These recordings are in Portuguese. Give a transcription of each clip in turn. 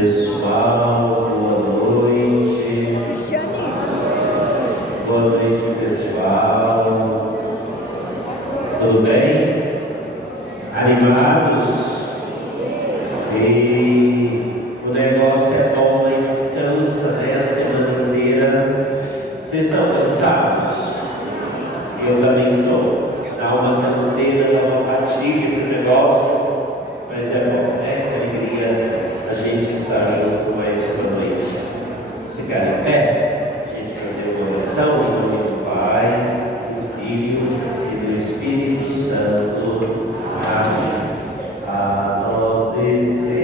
Pessoal, boa noite. Boa noite, pessoal. Tudo bem? Animados? E o negócio é bom, mas cansa, né? A semana inteira. Vocês estão cansados? Eu também estou. Dá uma canseira, dá uma fatiga esse negócio, mas é bom, né? Com alegria a gente estar junto mais uma noite. Ficar em pé, a gente fazer uma oração em nome do Pai, do Filho e do Espírito Santo. Amém. A nós descer.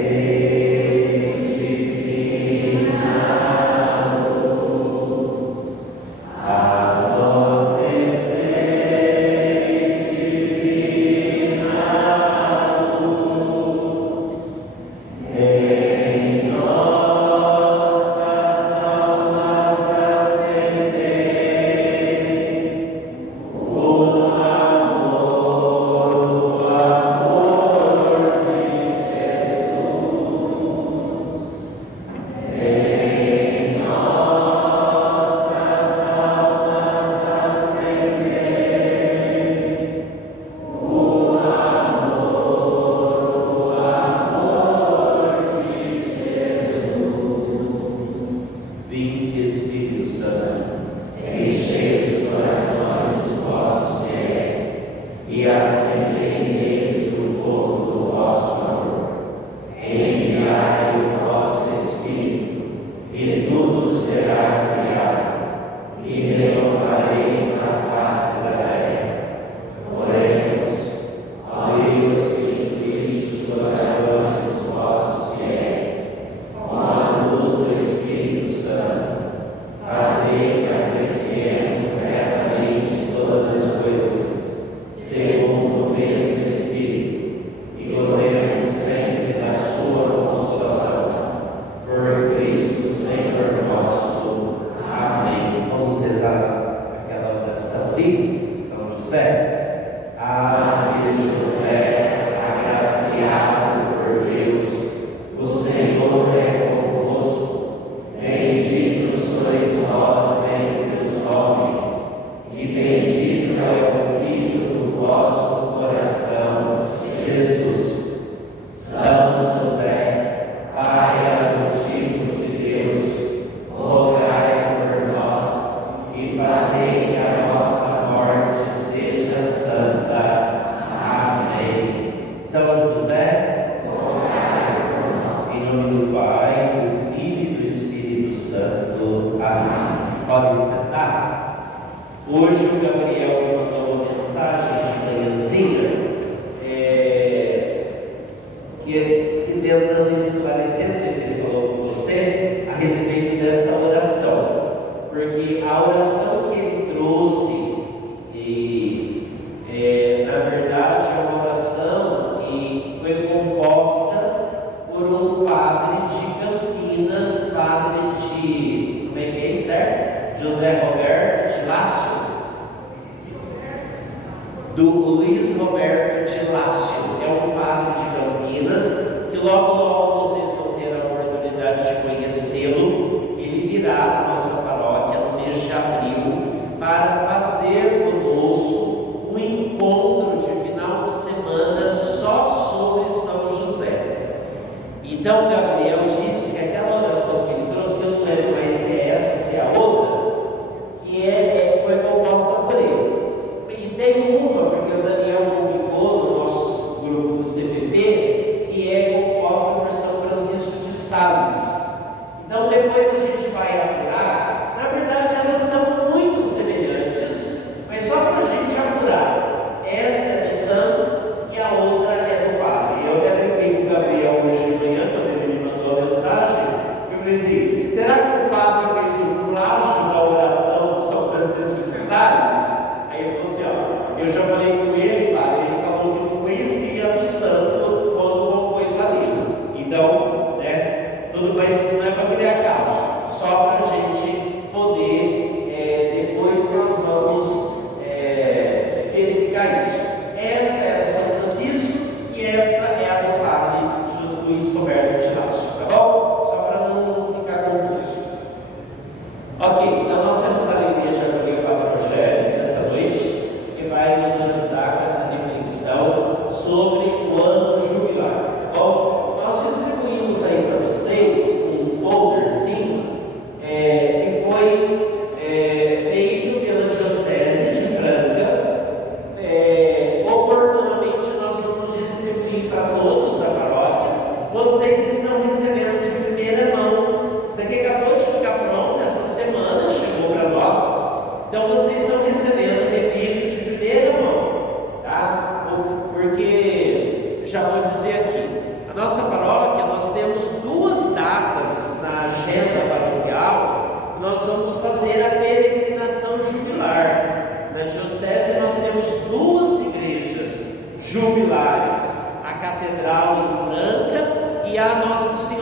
Luiz Roberto de Laço, tá bom?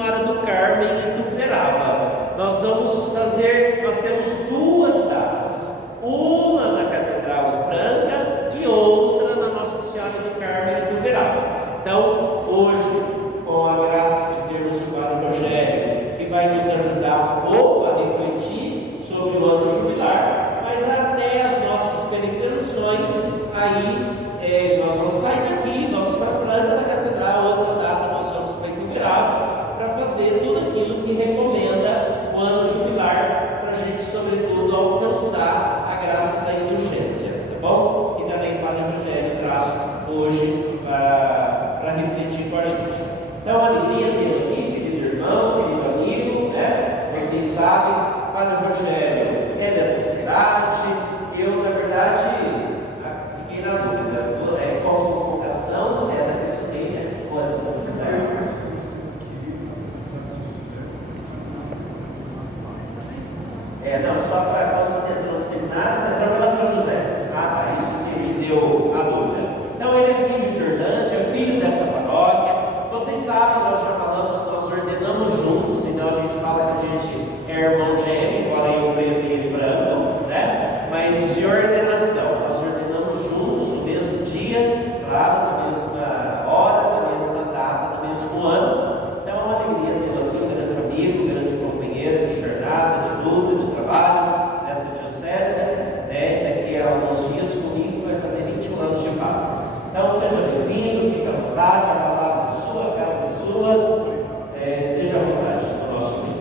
Senhora do Carmo em Ituverava. Nós temos duas datas, uma na Catedral Branca e outra na Nossa Senhora do Carmo em Ituverava. Então, hoje, com a graça de termos o Padre Rogério, que vai nos ajudar um pouco a refletir sobre o ano jubilar, mas até as nossas peregrinações, aí nós vamos sair daqui, vamos para a Franca da Catedral, outra data nós vamos para Ituverava, para fazer tudo aquilo que recomenda o ano jubilar, para a gente, sobretudo, alcançar a graça da indulgência, tá bom? Que também o Padre Rogério traz hoje para refletir com a gente. Então, alegria tê-lo aqui, querido irmão, querido amigo, né? Vocês sabem, o Padre Rogério é dessa cidade. Eu, na verdade, fiquei na dúvida, qual a vocação, se é da Cristoinha ou é da Santa Mulher? Não, só para quando você entrou no seminário, você entrou pela São José. Isso que me deu a dúvida. Então, ele é filho de Orlândia, filho dessa paróquia. Vocês sabem, nós já falamos, nós ordenamos juntos, então a gente fala que a gente é irmão gêmeo, embora eu preto e ele branco, né? Mas de ordenação, nós ordenamos juntos no mesmo dia, claro, na mesma hora, na mesma data, no mesmo ano. Então é uma alegria tê-lo aqui, um grande amigo, um grande companheiro de jornada, de luta, de trabalho nessa diocese, né? Daqui a alguns dias comigo vai fazer 21 anos de padre. Então seja bem-vindo, fique à vontade, a palavra é sua, a casa é sua, esteja à vontade no nosso meio.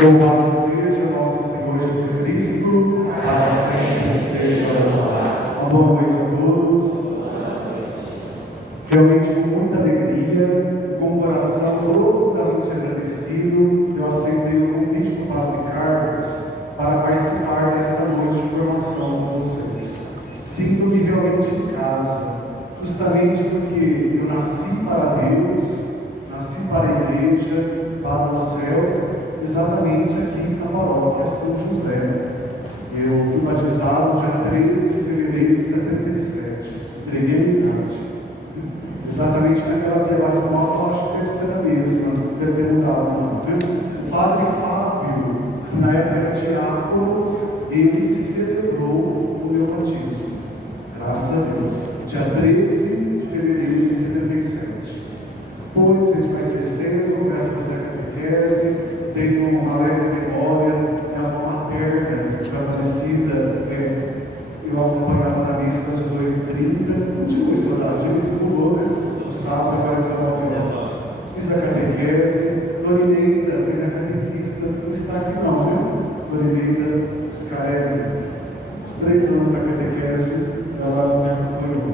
Louvado seja nosso Senhor Jesus Cristo, para sempre seja louvado. Uma boa noite a todos. Realmente com muita alegria, com o coração profundamente agradecido, eu aceitei o convite do Padre Carlos para participar desta noite de formação com vocês. Sinto-me realmente em casa, justamente porque eu nasci para Deus, nasci para a igreja, para o céu, exatamente aqui na paróquia São José. Eu fui batizado dia 13 de fevereiro de 77, entreguei a minha idade. Exatamente naquela batismal, eu acho que deve ser a mesma, deve ter mudado, não. O Padre Fábio, que na época era diácono, ele celebrou o meu batismo. Graças a Deus. Dia 13 de fevereiro de 77. Depois a gente vai crescendo, começa a fazer a catequese. Tenho uma alegre memória da avó materna, que foi falecida. Eu acompanhava na missa às 18h30. Não tinha esse horário, a missa pulou, né? O sábado, agora às 19 horas. Fiz a catequese. Dona Ineida, foi na catequista. Não está aqui, não, né? Dona Ineida Scarelli. Os 3 anos da catequese, ela me acompanhou.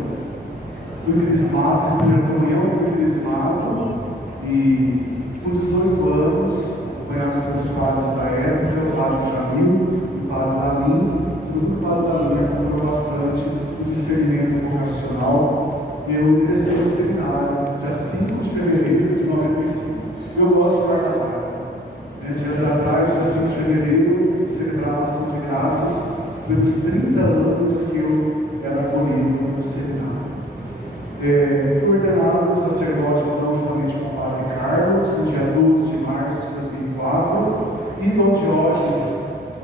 Fui crismado, fiz a primeira comunhão, fui crismado. E com 18 anos, acompanhamos com os padres da época, o Padre Jamil, o Padre Lalim, sobretudo o Padre Lalim, acompanhou bastante o discernimento vocacional. Eu ingressei no seminário, dia 5 de fevereiro de 95. Eu gosto de guardar. Dias atrás, dia 5 de fevereiro, eu celebrava a Ação de Graças pelos 30 anos que eu era acolhido no seminário. Fui ordenado sacerdote juntamente com o Padre Carlos, no dia 12 de março de 2004, e Dom Diógenes,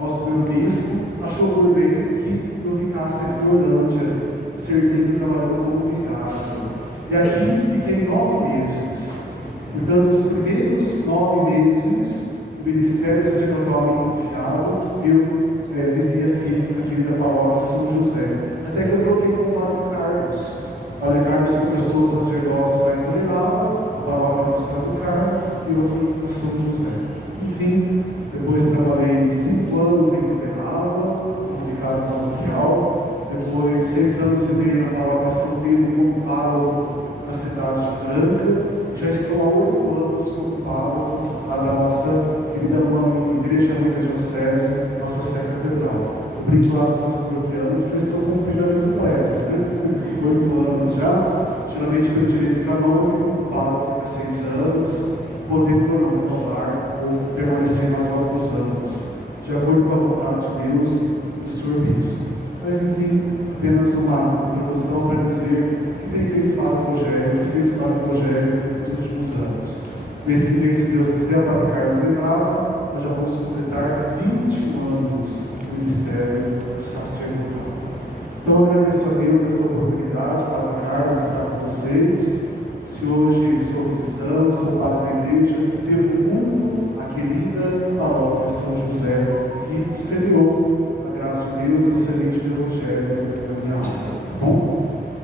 nosso primeiro bispo, achou por bem que eu ficasse em Orlândia, servindo e trabalhando como vigário. E aqui fiquei 9 meses. Portanto, os primeiros 9 meses, o ministério sacerdotal me confiava, eu vivi aqui da paróquia São José. Até que eu troquei com o Padre Carlos. O Padre Carlos começou o sacerdócio lá em Urinava, a paróquia do Santo Carmo, e eu fui para São José. Enfim, depois trabalhei 5 anos em Urinava, como vigário paroquial, depois 6 anos e meio na paróquia São Pedro, ocupado na cidade de Franca. Já estou há 8 anos ocupado a nossa querida Igreja Amiga Diocese, nossa Sé Catedral. Obrigado aos nossos proteanos, já estou cumprindo a mesma época, né? 8 anos já, geralmente pelo direito canônico, o Papa fica 6 anos, podendo renovar ou permanecer mais alguns anos, de acordo com a vontade de Deus, do Senhor Bispo. Mas enfim, apenas uma introdução para dizer que tem feito para o Rogério, que fez para o Rogério nos últimos anos. Nesse mês, se Deus quiser, para o Carlos lembrar, nós já vamos completar 21 anos do ministério sacerdotal. Então, eu agradeço a Deus esta oportunidade para o Carlos estar com vocês. Se hoje sou cristão, sou padre da igreja, devo muito à querida paróquia São José, que semeou a graça de Deus e semente do Evangelho na minha alma. Bom,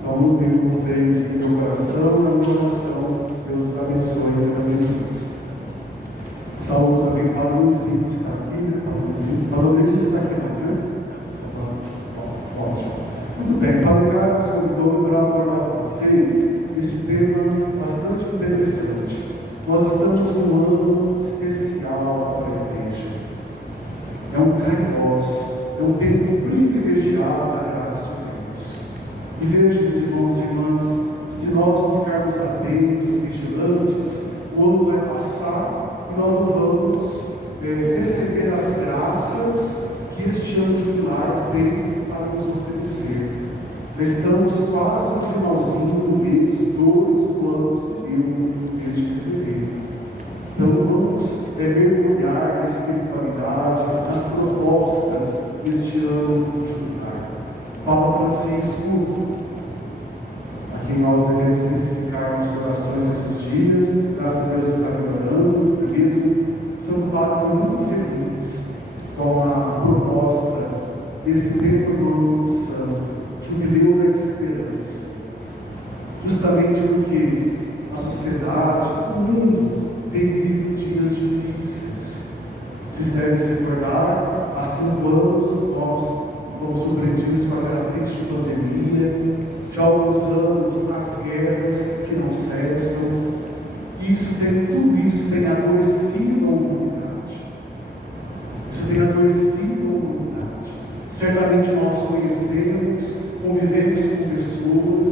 então não tenho vocês no meu coração, na minha oração. Deus os abençoe e abençoe. Saúde também para o Luizinho, que está aqui, né? Para o Luizinho está aqui, né? Ótimo. Muito bem, Padre Carlos convidou para abordar com vocês este tema bastante interessante. Nós estamos num ano especial para a igreja. É um kairos, é um tempo privilegiado da graça de Deus. E vejam, meus irmãos e irmãs, se nós não ficarmos atentos, vigilantes, o ano vai passar e nós não vamos receber as graças que este ano de milagre tem para nos oferecer. Nós estamos quase no finalzinho do mês 2 do ano civil, mês de fevereiro. Então vamos mergulhar na espiritualidade, nas propostas deste ano jubilar. Papa Francisco, a quem nós devemos explicar nas orações esses dias, graças a Deus está lembrando, mesmo São Padre foi muito feliz com a proposta desse tempo do santo. Jubileu da esperança, justamente porque a sociedade, o mundo, tem vivido dias difíceis. Vocês devem se recordar, há 5 anos nós fomos surpreendidos com a triste pandemia, já há alguns anos as guerras que não cessam, e tudo isso tem adoecido a humanidade. Isso tem adoecido a humanidade. Certamente nós convivemos com pessoas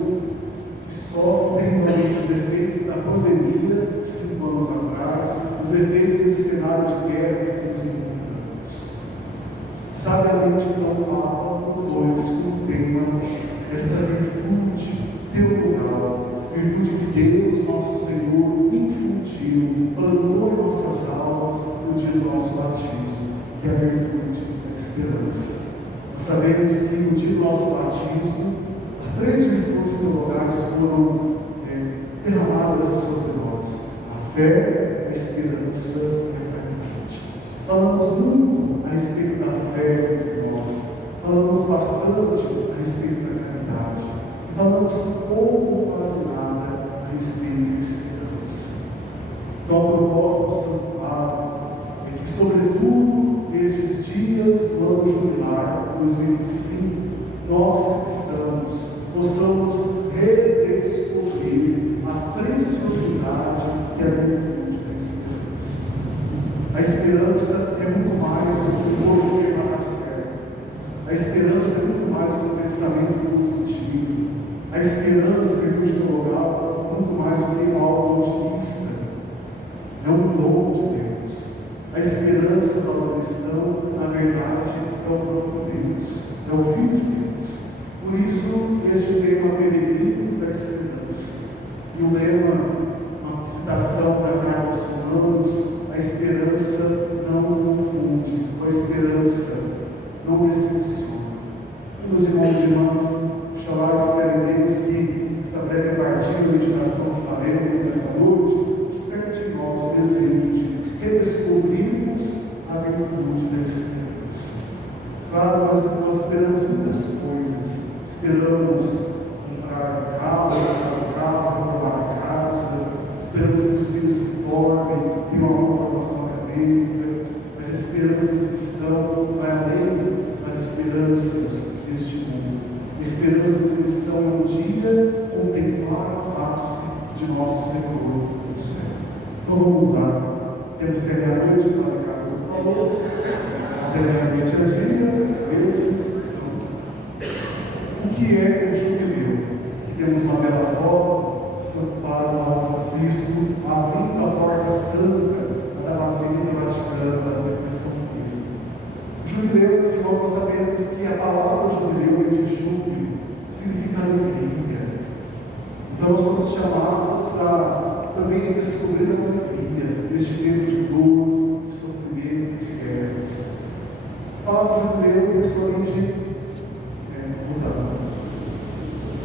que sofrem os efeitos da pandemia 5 anos atrás, os efeitos desse cenário de guerra que nos encontramos. Sabiamente, então, o Papa 2 contempla esta virtude teologal, virtude que Deus, nosso Senhor, infundiu, plantou em nossas almas no dia do nosso batismo, que é a virtude da esperança. Sabemos que no dia do nosso batismo, as 3 virtudes teologais foram derramadas sobre nós: a fé, a esperança e a caridade. Falamos muito a respeito da fé de nós, falamos bastante a respeito da caridade, falamos pouco ou quase nada a respeito da esperança. Então, a proposta do Santo Padre é que, sobretudo, nestes dias do ano jubilar 2025, nós cristãos possamos redescobrir a preciosidade que é a virtude da esperança. A esperança é muito mais do que o ser para certo. A esperança é muito mais do que um pensamento positivo. A esperança, a virtude teologal, é muito mais do que algo otimista. É um dom de Deus. A esperança para o cristão, na verdade, é o próprio Deus, é o Filho de Deus. Por isso, este tema Peregrinos da Esperança. E o lema, uma citação para Carlos Romanos: a esperança não confunde, a esperança não decepciona. Meus irmãos e irmãs, chamar esperemos que esta breve partida da meditação que faremos nesta noite desperte em nós o desejo de redescobrirmos a virtude da esperança. Claro, nós esperamos muitas coisas. Esperamos comprar carro, reformar casa, esperamos que os filhos se formem, tenham uma boa formação acadêmica, mas a esperança do cristão vai além das esperanças deste mundo. A esperança do cristão é um dia contemplar a face de nosso Senhor no céu. Então vamos lá. Temos que ter a noite, Padre Carlos, por favor. Até meia-noite a dia, mesmo. O que é o jubileu? Temos uma bela foto, Santo Padre Francisco, abrindo a porta santa da Basílica Vaticana, da Basílica de São Pedro. Jubileu, meus irmãos, sabemos que a palavra jubileu é de júbilo. significa alegria. Então nós somos chamados a também descobrir a alegria neste tempo de dor, de sofrimento, de guerras. A palavra judeu tem sua origem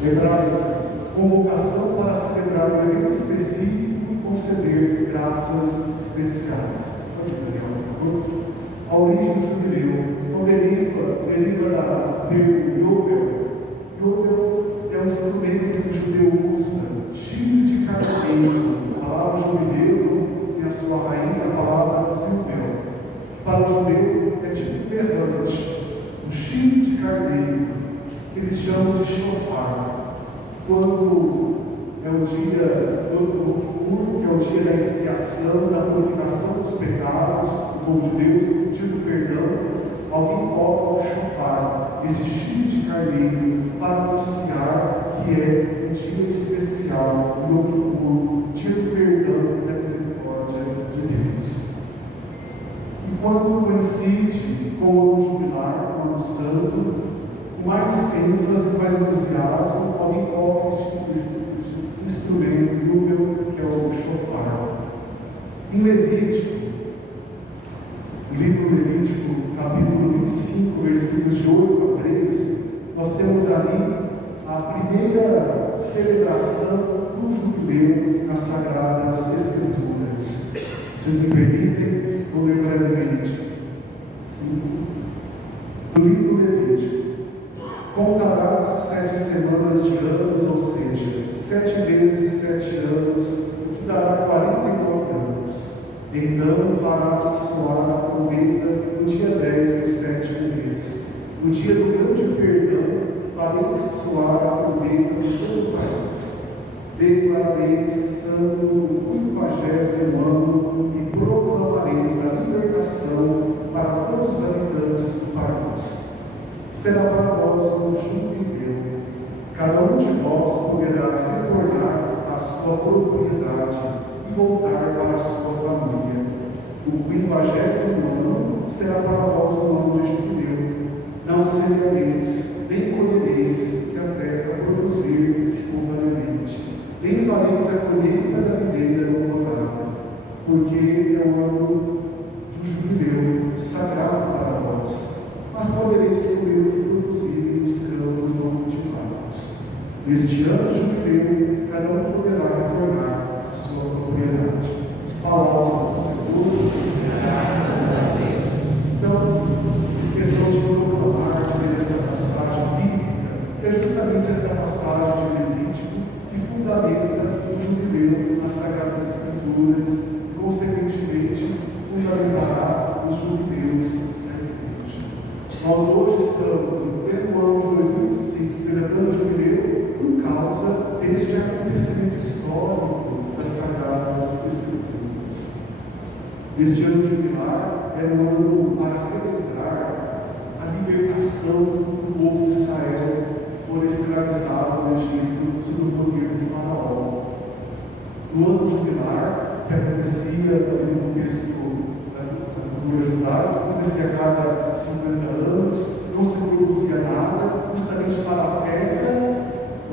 hebraica, convocação para celebrar um evento específico e conceder graças especiais. A origem do jubileu deriva da termo Yobel. Yobel é um instrumento que o judeu usa, chifre de carneiro. A palavra jubileu tem a sua raiz, a palavra Yobel. Para o judeu é tipo berrante, um chifre de carneiro, que eles chamam de shofar. Quando é o dia do que é o dia da expiação, da purificação dos pecados do povo de Deus, o dia do perdão, alguém toca o shofar, esse chifre de carneiro, para anunciar que é um dia especial, um outro puro, dia do perdão e da misericórdia de Deus. E quando coincide com o ano jubilar, o ano santo, com mais ênfase, mais entusiasmo, alguém toca este instrumento, que é o shofar. Em Levítico, no livro Levítico, capítulo 25, versículos de 8 a 13, nós temos ali a primeira celebração do jubileu nas Sagradas Escrituras. Vocês me permitem? Vou ler brevemente. No livro Levítico, contarás 7 semanas de anos, ou seja, 7 vezes 7 anos, o que dará 49 anos. Então farás soar a trombeta no dia 10 do 7º mês. No dia do grande perdão, fareis soar a trombeta de todo o país. Declarareis santo o 50º ano e proclamareis a libertação para todos os habitantes do país. Será para vós um jubileu. Cada um de vós poderá retornar à sua propriedade e voltar para a sua família. O 50º ano será para vós um ano de jubileu. Não semeareis, nem colhereis, que a terra produzir espontaneamente. Nem fareis a colheita da videira podada, porque é o ano do jubileu sagrado para vós. Mas podereis comer o que produzir nos campos não cultivados. Neste ano de jubileu, cada um poderá retornar à sua propriedade. Palavra do Senhor, graças a Deus. Então, esqueçam de proclamar esta passagem bíblica, que é justamente esta passagem de Levítico, que fundamenta o jubileu nas Sagradas Escrituras, e, consequentemente, fundamentará os jubileus. Nós hoje estamos, em pleno ano de 2025, celebrando o jubileu por causa deste acontecimento histórico das Sagradas Escrituras. Este ano jubilar é um ano para relembrar a libertação do povo de Israel que foi escravizado no Egito sob o poder de Faraó. No ano jubilar, que acontecia no contexto judaico, acontecia a cada 50 anos, não se produzia nada, justamente para a terra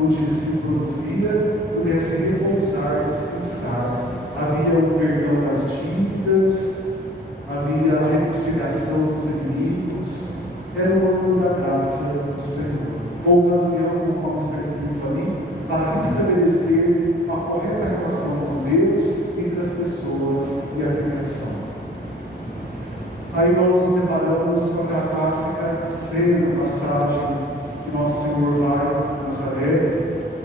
onde se produzia, pudesse repousar, descansar. Havia o perdão das dívidas, havia a reconciliação dos inimigos, era o ano da graça do Senhor. Uma ocasião, conforme está escrito ali, para restabelecer uma correta relação com Deus entre as pessoas e a criação. Aí nós nos deparamos com a clássica cena, passagem que nosso Senhor vai a Nazaré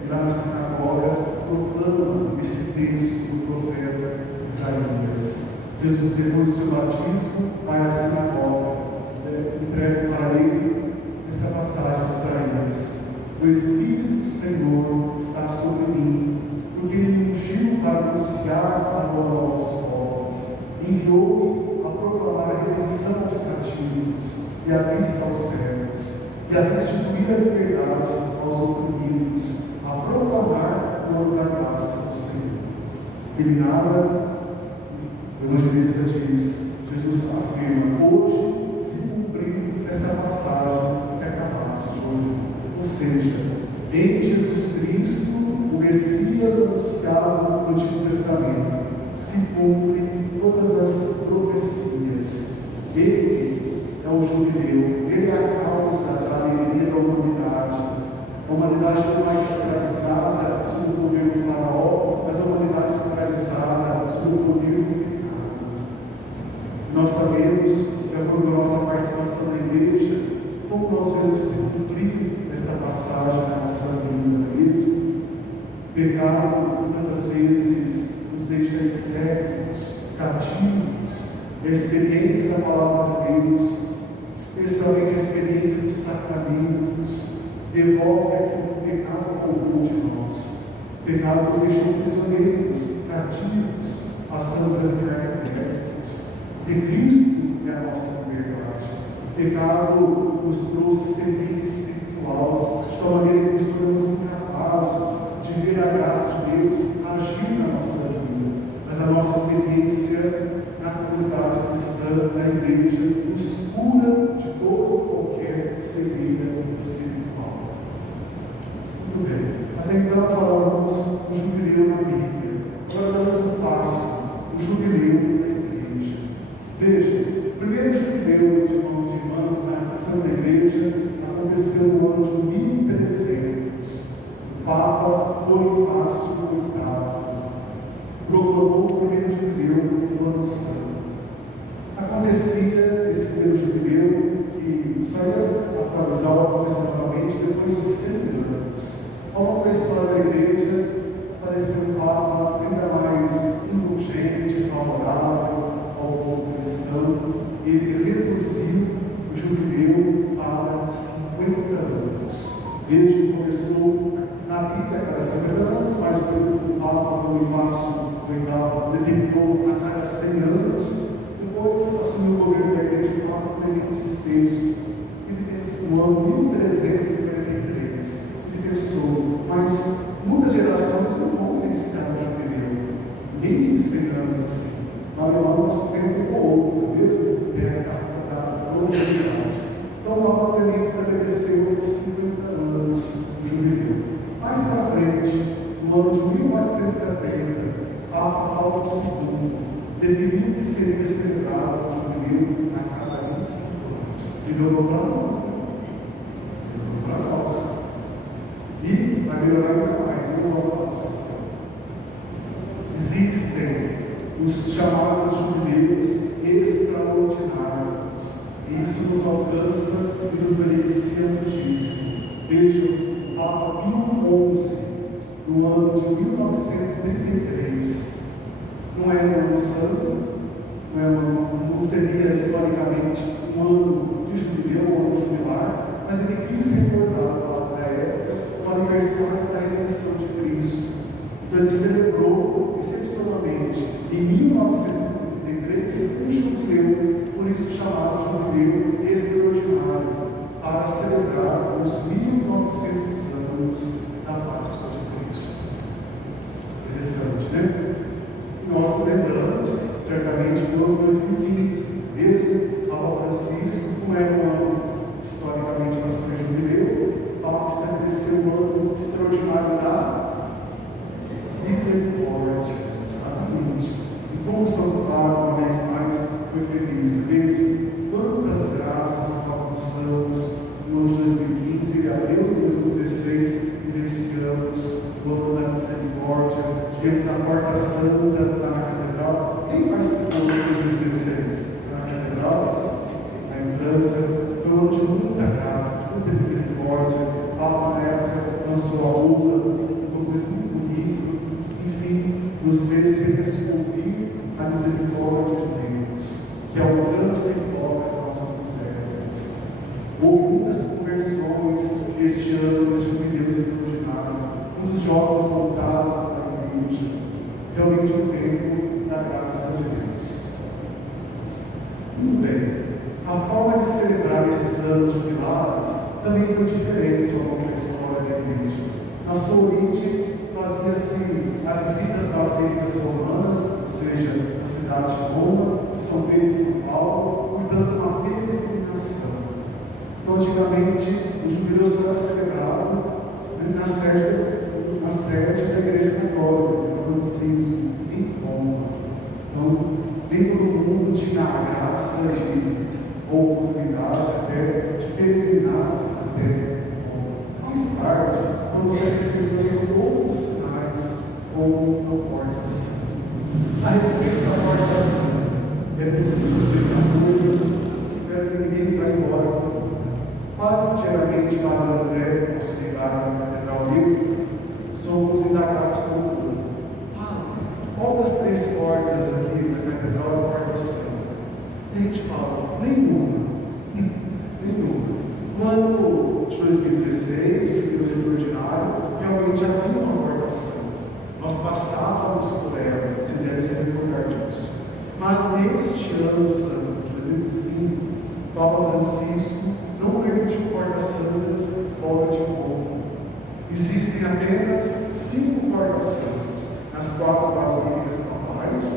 e lá na sinagoga proclama esse texto do profeta Isaías. Jesus, depois do seu batismo, vai à sinagoga, entrega para ele essa passagem de Isaías. O Espírito do Senhor está sobre mim, porque ele me ungiu para anunciar a boa aos pobres, enviou-me a proclamar a redenção aos cativos e a vista aos cegos, e a restituir a liberdade aos oprimidos, a proclamar o ano da graça do Senhor. Ele nada, o evangelista diz, Jesus afirma, hoje se cumpriu essa passagem que acabaste de ouvir. Ou seja, em Jesus Cristo, o Messias anunciado no Antigo Testamento, se cumprem todas as profecias. Ele é o jubileu, ele é a causa da alegria da humanidade. A humanidade não é escravizada sob o governo do faraó, mas a humanidade escravizada sob o governo do pecado. Nós sabemos, de acordo com a nossa participação na igreja, como nós vemos se cumprir esta passagem na nossa vida, mesmo. O pecado, tantas vezes, nos deixa cegos, cativos. A experiência da palavra de Deus, especialmente a experiência dos sacramentos, devolve aquilo que o pecado roubou de nós. O pecado nos deixou prisioneiros, cativos, passamos a ficar libertos. De Cristo é a nossa liberdade. O pecado nos trouxe semente espiritual, de tal maneira que nos tornamos incapazes de ver a graça de Deus agir na nossa vida. Mas a nossa experiência na comunidade cristã, na igreja, nos cura de todo qualquer cegueira espiritual. Muito bem. Até então falamos do jubileu na Bíblia. Agora damos um passo, o jubileu na igreja. Veja, o primeiro jubileu, meus irmãos e irmãs, na Santa Igreja, aconteceu no ano de 1300. O Papa Bonifácio VIII proclamou o primeiro jubileu do ano santo. Acontecia esse primeiro jubileu que só ia atualizar aproximadamente depois de 100 anos. Ao longo da história da igreja, apareceu um Papa ainda mais indulgente, favorável ao povo cristão. Ele reduziu o jubileu para 50 anos. Desde que começou na Bíblia, a cada 50 anos, mas o Papa Bonifácio VIII dedicou a cada 100 anos. Depois assumiu o governo da igreja do Papa Clemente VI. Ele pensou no ano 1343. Ele pensou, mas muitas gerações não vão iniciar o jubileu. Ninguém tem 100 anos assim. Nós levamos tempo ou outro, Deus é a graça da longevidade. Então o Papa Clemente estabeleceu 50 anos de jubileu. Mais para frente, no ano de 1470, Papa Paulo II definiu que seria celebrado o jubileu a cada 25 anos. E melhorou para nós, né? Melhorou para nós. E vai melhorar ainda mais, melhorou para nós. Existem os chamados jubileus extraordinários. E isso nos alcança e nos beneficia muitíssimo. Vejam, o Papa Pio XI, no ano de 1933, não é um ano santo, não seria historicamente um ano de jubileu, um ano jubilar, mas ele quis recordar na época o aniversário da redenção de Cristo. Então ele celebrou excepcionalmente em 1933 um jubileu, por isso chamado jubileu extraordinário, para celebrar os 1900 anos da Páscoa de Cristo. Interessante, né? Nós celebramos, certamente, no ano 2015, mesmo Papa Francisco, como é um ano historicamente para ser jubileu, o Papa estabeleceu um ano extraordinário da misericórdia, exatamente. E como São Paulo, uma vez mais, foi feliz mesmo, quantas graças nós alcançamos no ano de 2015, e abril de 2016, vivenciamos o ano da misericórdia. Tivemos a Porta Santa na Catedral. Quem participou de 2016? Na Catedral? Na Franca. Foi um ano de muita graça, muita misericórdia. A Papa, na época, lançou a ULA, um documento muito bonito. Enfim, nos fez redescobrir a misericórdia de Deus, que alcança e toca as nossas misérias. Houve muitas conversões este ano, este jubileu extraordinário. Muitos jovens voltaram realmente o tempo da graça de Deus. Muito bem. A forma de celebrar estes anos jubilares também foi diferente ao longo da história da igreja. Na sua origem, fazia-se a visita às basílicas romanas, ou seja, a cidade de Roma, São Pedro e São Paulo, portanto, uma peregrinação. Então, antigamente, o jubileu só era celebrado na sede da Igreja Católica, no Francisco, em Roma. Então, nem todo mundo tinha a graça ou oportunidade até de peregrinar até Roma. Mais tarde, quando você recebeu outros sinais, como a Porta Santa. A respeito da Porta Santa, é preciso dizer uma coisa, espero que ninguém vá embora. Quase diariamente, lá no André, auxiliar na Catedral Livre, somos indagados pelo mundo. Qual das 3 portas aqui da Catedral é a Porta Santa? A gente fala, nenhuma. Nenhuma. No ano de 2016, o jubileu extraordinário, realmente havia uma Porta Santa. Nós passávamos por ela, vocês devem se recordar disso. Mas neste ano santo, de 2005, Papa Francisco não permitiu portas santas fora de Roma. Existem apenas 5 portas santas nas 4 basílicas papais,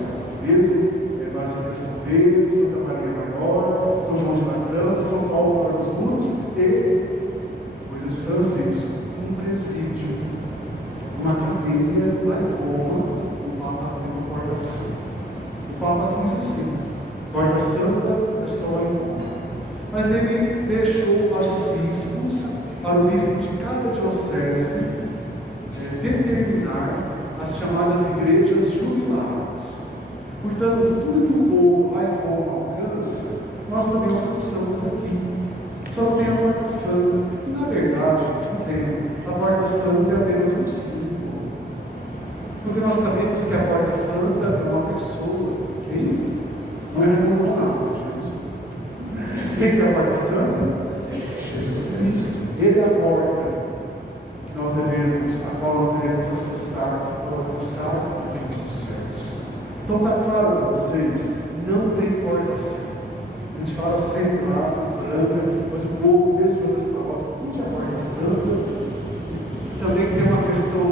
mesmo Basílica de São Pedro, Santa Maria Maior, São João de Latrão, São Paulo para os Muros e coisas de Francisco, um presídio, uma capilha lá em Roma, o Papa abriu uma porta santa. O Papa diz assim: porta santa é só em Roma. Mas ele deixou para os bispos, para o bispo de cada diocese, determinar as chamadas igrejas jubilares. Portanto, tudo que o povo lá em Roma alcança, nós também alcançamos aqui. Só não tem a Porta Santa. E, na verdade, não tem. A Porta Santa é apenas um símbolo. Porque nós sabemos que a Porta Santa é uma pessoa. Quem? Não é nada. Quem que é a Porta Santa? Jesus Cristo. Ele é a porta que nós devemos, a qual nós devemos acessar para alcançar o reino dos céus. Então está claro para vocês, não tem porta santa. A gente fala sempre lá, mas o povo, mesmo em outras palavras, onde é a Porta Santa? Também tem uma questão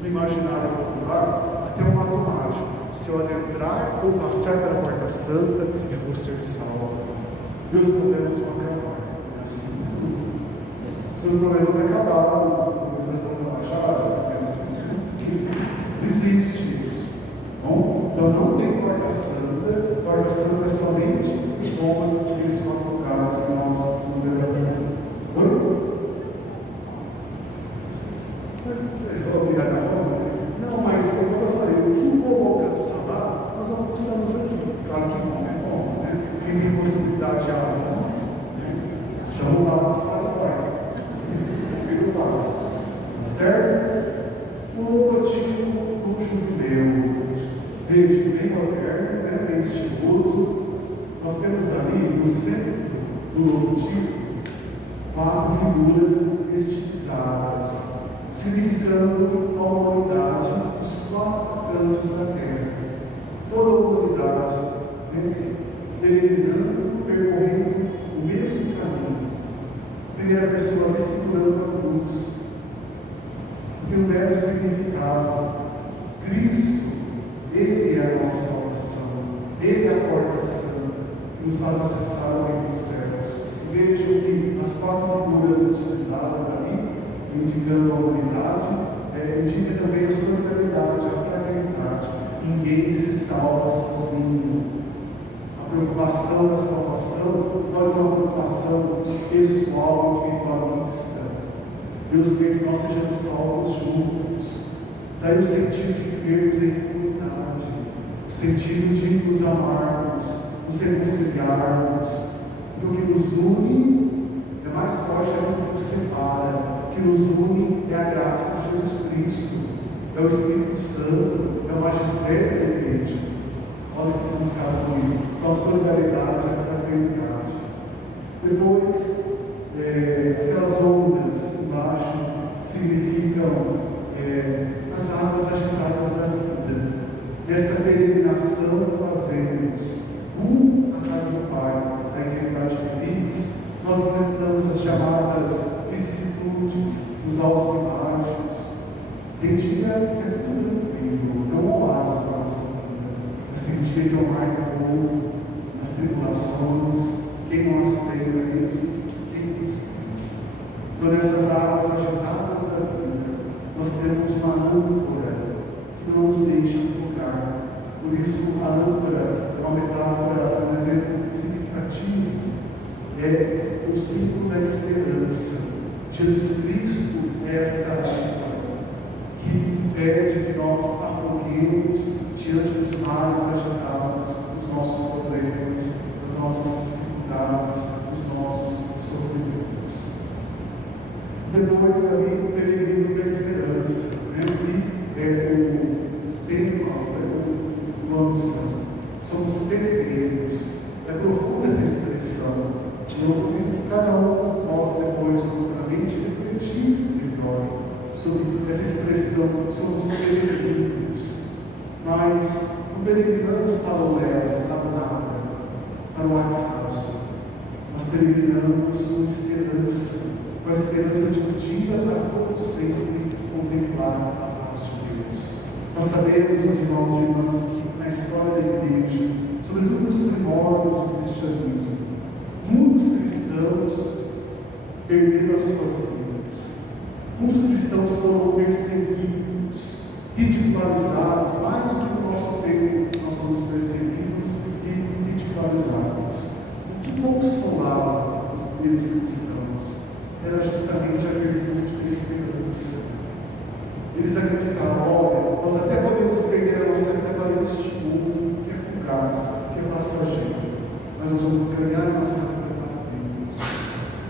no imaginário popular, até um ato mágico. Se eu adentrar ou passar pela Porta Santa, eu vou ser salvo. Meus problemas vão acabar. É assim. Seus problemas acabaram, a organização da Baixada, existe isso. Bom, então não tem Porta Santa. Porta Santa é somente em Roma, aqueles 4 lugares que nós não devemos ter. Oi? Obrigado a Roma? Não, mas como eu falei, o que o povo alcança lá, nós alcançamos aqui. Claro que Roma é Roma, né? Quem tem possibilidade de Roma, chama o lado para vai. Fica lá. Certo? O logotipo do jubileu. Veja, bem moderno, bem estiloso. Nós temos ali no centro do logotipo 4 figuras estilizadas, significando a humanidade dos 4 cantos da terra. Toda a humanidade, peregrinando, percorrendo o mesmo caminho. Primeira pessoa ali segurando a cruz. Tem um mero significado. Cristo, Ele é a nossa salvação. Ele é a Porta Santa que nos faz acessar o reino dos céus. Vejam que as 4 figuras estilizadas ali, indicando a humanidade, indica também a solidariedade, a fraternidade. Ninguém se salva sozinho. A preocupação da salvação pode ser uma preocupação pessoal, individualista. Deus quer que nós sejamos salvos juntos. Daí o sentido de vivermos em comunidade, o sentido de nos amarmos, nos reconciliarmos. O que nos une é mais forte do que nos separa. O que nos une é a graça de Jesus Cristo, é o Espírito Santo, é o magistério da igreja. Olha que significado comigo. Então, a solidariedade e a fraternidade. Depois, aquelas ondas embaixo significam as águas agitadas da vida. Nesta peregrinação que fazemos, na casa do Pai, a eternidade feliz, nós enfrentamos as chamadas vicissitudes, os altos e baixos. Tem dia que é tudo tranquilo, é um oásis na nossa vida. Mas tem dia que é o mar revolto, as tribulações, quem não aceita isso, quem não aceita. Então, nessas águas agitadas da vida, Por isso, a âncora é uma metáfora, um exemplo significativo, é o símbolo da esperança. Jesus Cristo é esta âncora que impede que nós afoguemos diante dos mares agitados, dos nossos problemas, das nossas dificuldades, dos nossos sofrimentos. Depois, ali, peregrinos da esperança, né? Que é o tema, o nome santo. Somos peregrinos. É profunda essa expressão. E eu convido cada um de nós, depois, profundamente, refletir melhor sobre essa expressão. Somos peregrinos. Mas não peregrinamos para o léu, para o nada, para o acaso. Nós peregrinamos com esperança, com a esperança de um dia para todo sempre contemplar a face de Deus. Nós sabemos, os irmãos e irmãs, que na história da igreja, sobretudo nos primórdios do cristianismo, muitos cristãos perderam as suas vidas. Muitos cristãos foram perseguidos, ridicularizados, mais do que no nosso tempo nós somos perseguidos e ridicularizados. O que consolava os primeiros cristãos era justamente a virtude da esperança. Eles acreditavam: olha, nós até podemos perder a nossa vida neste mundo, que é fugaz, que é passageiro, mas nós vamos ganhar a nossa vida para Deus.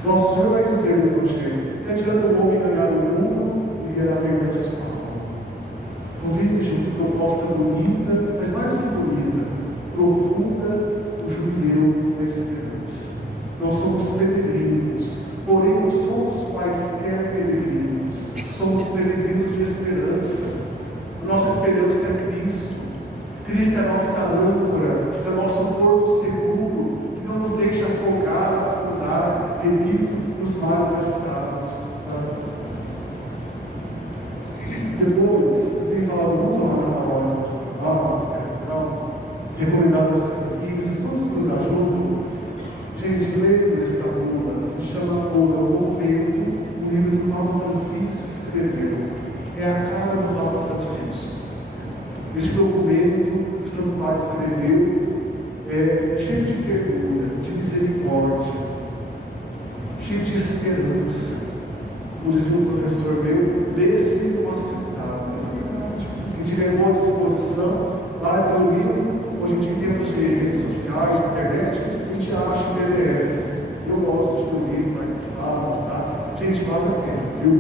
Nosso Senhor vai dizer no Evangelho: que adianta o homem ganhar o mundo e ganhar a perder a sua alma? Convido de proposta bonita, mas mais do que bonita, profunda, o jubileu da esperança. Nós somos peregrinos, porém não somos quaisquer peregrinos, somos peregrinos de esperança. A nossa esperança é Cristo. Cristo é a nossa âncora, é o nosso porto seguro, que não nos deixa afogar, afundar, repito, nos mares agitados. Depois, eu tenho falado muito na hora, recomendado aos catequistas, todos que nos ajudam. Gente, leia esta bula, que chama a bula O Momento, um livro que o Papa Francisco escreveu. É a cara do Papa Francisco. Este documento que o Santo Padre escreveu é cheio de ternura, de misericórdia, cheio de esperança. Como diz o professor meu, lê-se com aceitável. Quem tiver boa disposição, lá pelo livro. Hoje em dia, em termos de redes sociais, internet, a gente acha o PDF. Eu gosto de ter um livro para que fala, tá? Gente, vale a pena, viu?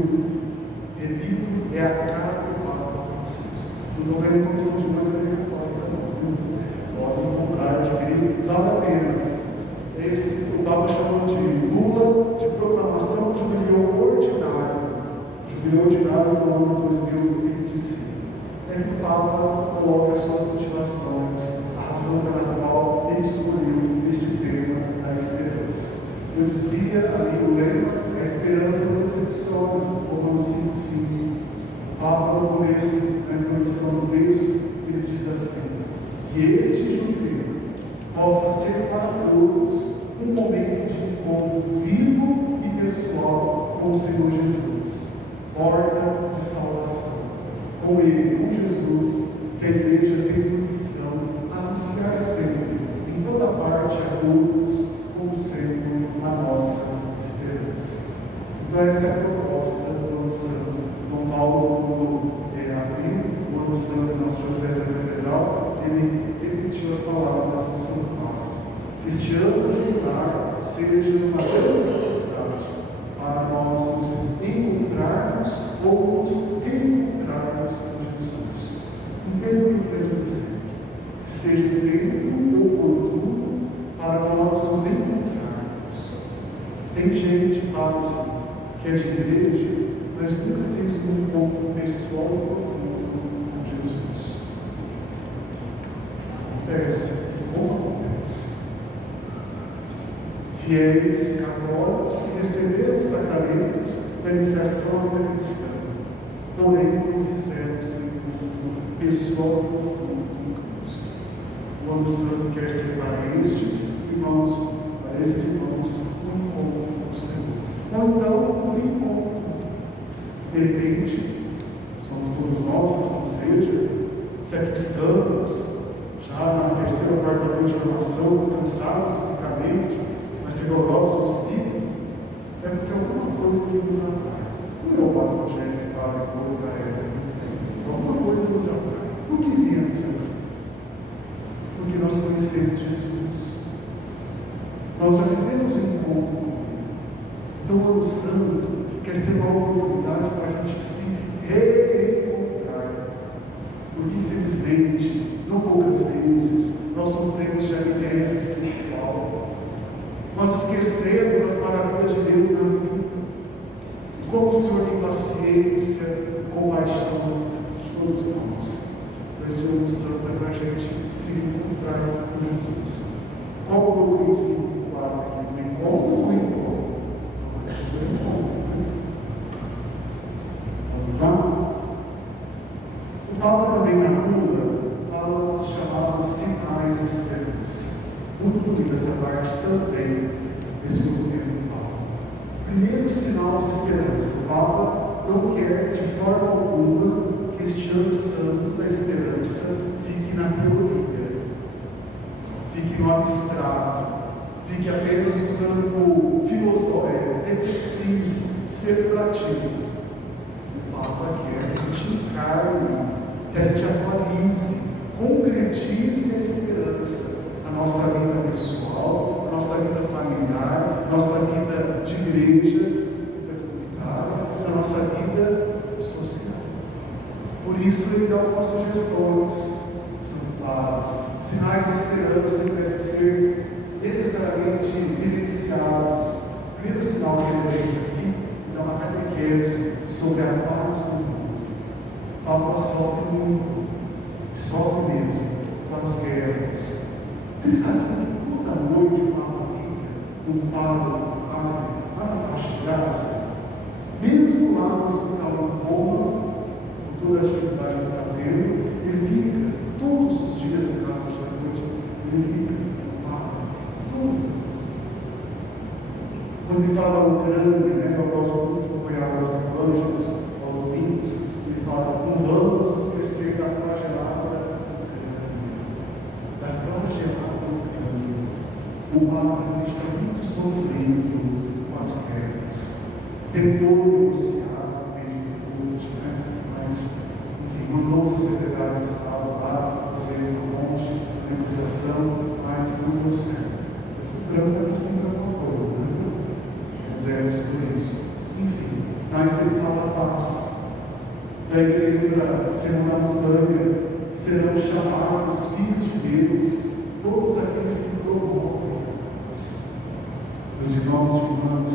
Repito, é a cara do Papa Francisco. Não é a comissão de bandeira católica, não. Podem comprar, adquirir, vale a pena. Esse, o Papa chamou de bula de proclamação do jubileu ordinário. Jubileu ordinário no ano 2025. É que o Papa coloca as suas motivações, a razão pela qual ele escolheu este tema da esperança. Eu dizia ali o lema: a esperança não decepciona, Romanos 5,5. O Papa, no começo, na introdução do texto, ele diz assim: que este jubileu possa ser para todos um momento de encontro vivo e pessoal com o Senhor Jesus, porta de salvação. Com Ele, com Jesus, que a igreja tem por missão anunciar sempre, em toda parte a todos, como sendo a nossa esperança. Então essa é a proposta do Ano Santo. Dom Paulo, quando abriu o Ano Santo da nossa Diocese da Catedral, ele repetiu as palavras de São Paulo. Este ano jubilar seja uma grande oportunidade para nós nos encontrarmos ou nos reencontrarmos com Jesus. Entendo o que eu quero dizer? Que seja o tempo oportuno para nós nos encontrarmos. Tem gente, assim, que é de igreja, mas nunca fez um encontro pessoal e profundo com Jesus. Acontece, como acontece. Fiéis católicos que receberam os sacramentos da iniciação da cristã, porém não fizemos um encontro pessoal e profundo com Cristo. O Ano Santo quer ser para estes irmãos, um encontro com o Senhor. Ou então, um encontro. De repente, somos todos nós, assim seja, se é cristãos, já na terceira ou quarta noite de formação, cansados fisicamente, mas vigorosos no espírito, é porque alguma coisa que nos atrai. Não é o Apologéticos para alguma coisa nos atrai. Por que viemos aqui? Porque nós conhecemos Jesus. Nós já fizemos um encontro com Ele. Então, o Ano Santo quer ser uma oportunidade para a gente se reencontrar. Porque, infelizmente, não poucas vezes, nós sofremos de amnésia espiritual. Nós esquecemos as maravilhas de Deus na vida. Como o Senhor tem paciência, compaixão de todos nós. Então, esse Ano Santo é para a gente se encontrar com Jesus. Qual o princípio claro aqui? Do encontro ou do encontro? Do encontro, né? Vamos lá? O Papa também na bula fala dos chamados sinais de esperança. Muito bonita essa parte também desse documento do Papa. Primeiro sinal de esperança. O Papa não quer de forma alguma que este ano santo da esperança fique na teoria, fique no abstrato, fique apenas no campo filosófico, reflexivo, celebrativo. O Papa quer que a gente encarne, que a gente atualize, concretize a esperança na nossa vida pessoal, na nossa vida familiar, na nossa vida de igreja, comunitária, na nossa vida social. Por isso ele dá algumas sugestões. Sinais de esperança que devem ser necessariamente evidenciados. O primeiro sinal que ele deixa aqui é uma catequese sobre a paz do mundo. O Papa sofre muito, sofre mesmo com as guerras. Você sabe que toda noite uma família, padre, lá na faixa de Gaza, mesmo lá no hospital de Roma, com toda a atividade que está tendo, ele liga todos os dias no carro de noite, ele liga o padre, todos os dias. Quando ele fala da Ucrânia, né, eu gosto muito de acompanhar os evangelhos aos domingos, ele fala: não vamos esquecer da flagelada Ucrânia. Da flagelada Ucrânia. O padre está muito sofrido com as guerras. Tentou negociar mediante, né? Mas, enfim, mandou seus secretários lá fazer um monte de negociação, mas não deu certo. O Trump é sempre alguma coisa, né? Fizemos tudo isso. Enfim, mas ele fala da paz. Daí ele lembra o Sermão da Montanha: serão chamados filhos de Deus todos aqueles que promovem a paz. Meus irmãos e irmãs,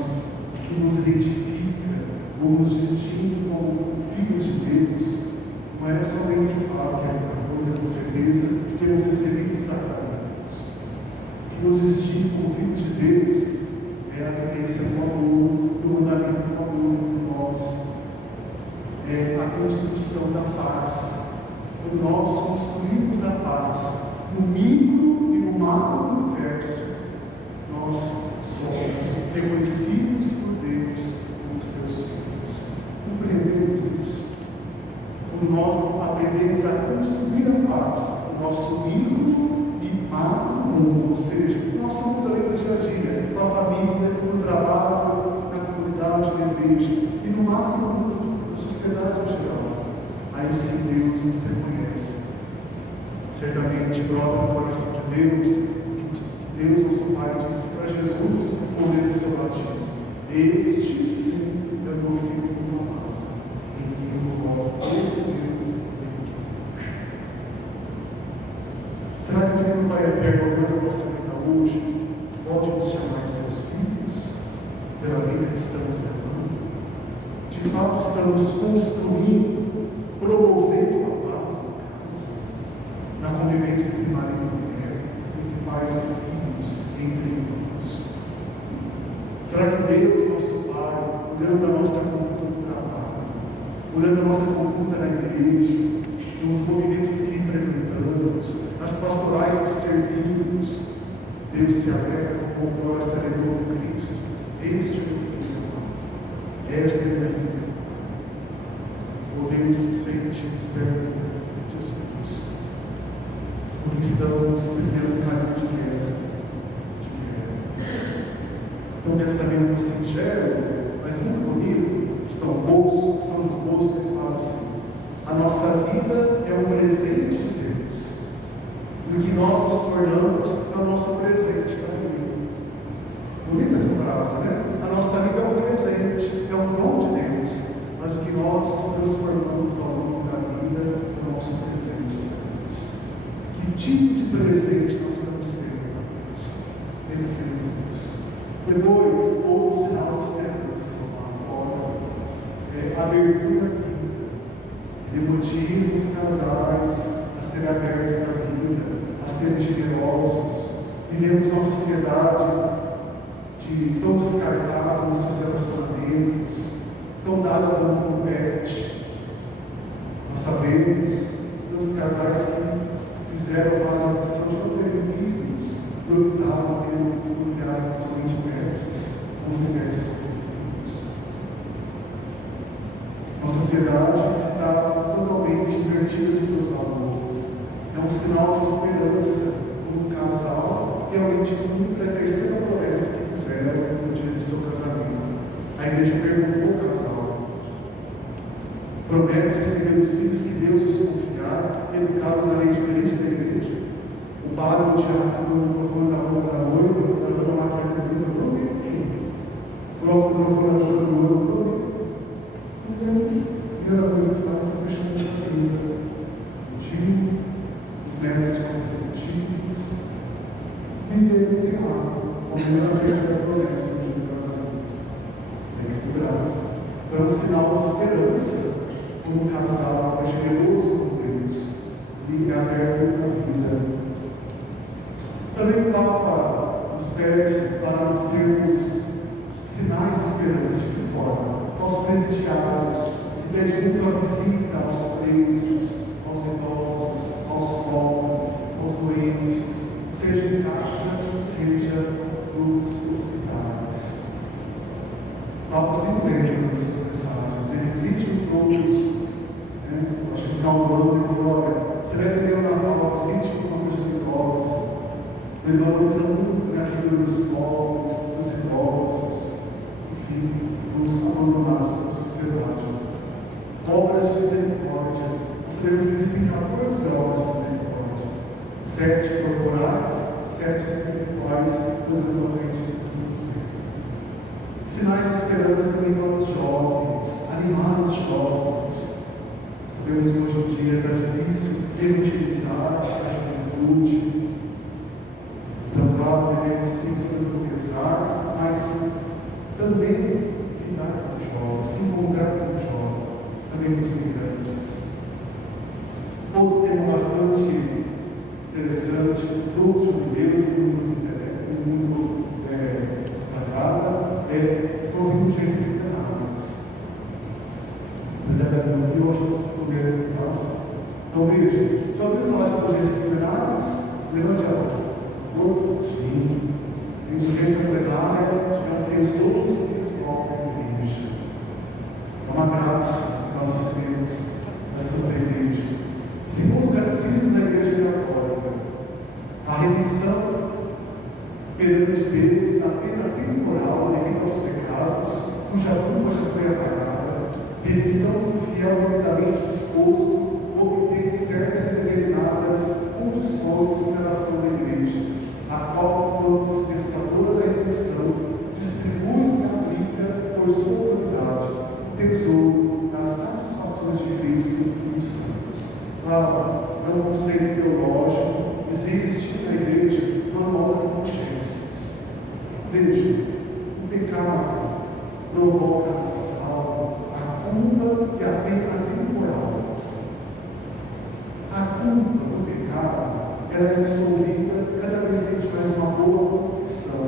que nos identifica ou nos distingue como filhos de Deus, não é somente o fato que é uma coisa, com certeza, que temos recebido sacramentos. O que nos distingue como filhos de Deus é a vivência do amor, do mandamento do amor entre nós, é a construção da paz. Quando nós construímos a paz no micro e no macro universo, nós somos reconhecidos por Deus como seus filhos. Compreendemos isso? Quando nós aprendemos a construir a paz no nosso micro e macro mundo, ou seja, no nosso mundo ali no dia a dia, com a família, no trabalho, na comunidade, na igreja, e no macro mundo, na sociedade em geral, aí sim Deus nos reconhece. Certamente brota no coração de Deus, Deus, nosso Pai, disse para Jesus, por meio do seu batismo: este sim é o meu filho amado, em quem eu coloco todo o meu bem. Será que o Divino Pai Eterno, quando a nossa vida hoje, pode nos chamar de seus filhos, pela vida que estamos levando? De fato, estamos construindo, promovendo a paz na casa, na convivência entre marido e mulher, entre pais e filhos, entre irmãos. Será que Deus, nosso Pai, olhando a nossa conduta no trabalho, olhando a nossa conduta na igreja, nos movimentos que enfrentamos, nas pastorais que servimos, Deus se alegra com o qual se alegrou em Cristo? Este é o meu filho amado, esta é a minha filha. Ou Deus se sente certo de Jesus? porque estamos vivendo um caminho de guerra. Então, um pensamento singelo, mas muito bonito, de Dom Bosco, São João Bosco, ele fala assim: a nossa vida é um presente de Deus, e o que nós nos tornamos é o nosso presente para Ele. Bonita essa frase, né? A nossa vida é um presente, é um dom de Deus, mas o que nós nos transformamos ao longo da vida é o nosso presente de Deus. Que tipo de presente nós estamos sendo para Deus? Merecemos isso. Depois, outro sinal de esperança lá fora é a abertura da vida. Ele motiva os casais a serem abertos à vida, a serem generosos. Vivemos uma sociedade tão descartável nos seus relacionamentos, tão dadas ao mundo pet. Nós sabemos dos casais que fizeram a opção de não terem filhos, optaram pelo lugar somente pets, não se pets com filhos. Nossa sociedade está totalmente invertida de seus valores. É um sinal de esperança um casal realmente cumpre a terceira promessa que fizeram no dia do seu casamento. A igreja perguntou ao casal: promete receber os filhos que Deus nos confiar, educados na lei de Cristo da igreja? O padre, o diácono, o microfone da boca da noiva, o da matéria da vida, coloca o microfone da boca do noivo, mas é a primeira coisa que faz é o fechamento da vida. O tio, os netos consentivos, viver no teatro, ao menos a terceira promessa do casamento. Tem que cuidar. Então é um sinal de esperança, como um casal é generoso com Deus e é aberto à vida. Também o Papa nos pede para sermos sinais de esperança de que forma? Aos presidiários, que pedem muito a visita aos presos, aos idosos, aos pobres, aos doentes, seja em casa, seja nos hospitais. O Papa sempre pede nas suas mensagens: ele visite todos. Acho que no final do ano ele falou: olha, você vai ter o Natal, visite uma pessoa idosa. Ele valoriza muito a figura dos pobres, dos idosos, enfim, dos abandonados da sociedade. Obras de misericórdia. Nós sabemos que existem 14 obras de misericórdia: 7 corporais, 7 espirituais, coisas à frente de você. Sinais de esperança também para os jovens, animar os jovens. Sabemos que hoje em dia está difícil reutilizar a juventude. Então, claro, devemos sim tropeçar, mas também lidar com o jovem, se encontrar com o jovem, também com os migrantes. Outro tema bastante interessante do jubileu do mundo sagrado são as indulgências penais. Mas é verdade, hoje nós podemos. Então, veja, já ouviu falar de indulgências penais? Levante a mão. Sim. Indulgência plenária já tem os outros espiritual da igreja. É uma graça que nós recebemos nessa igreja. Segundo o catecismo da igreja católica, a remissão perante Deus da pena temporal devido aos pecados, cuja culpa já foi apagada, remissão do fiel devidamente disposto, obter certas e determinadas condições em relação à igreja, a qual, quando dispensadora da redenção, distribui e aplica por sua autoridade o tesouro das satisfações de Cristo e dos santos. Claro, é um conceito teológico, existe na igreja manual das indulgências. Veja, o pecado provoca a salva, a culpa e a pena temporal. A culpa do pecado ela é absolvida cada vez que a gente faz uma boa confissão.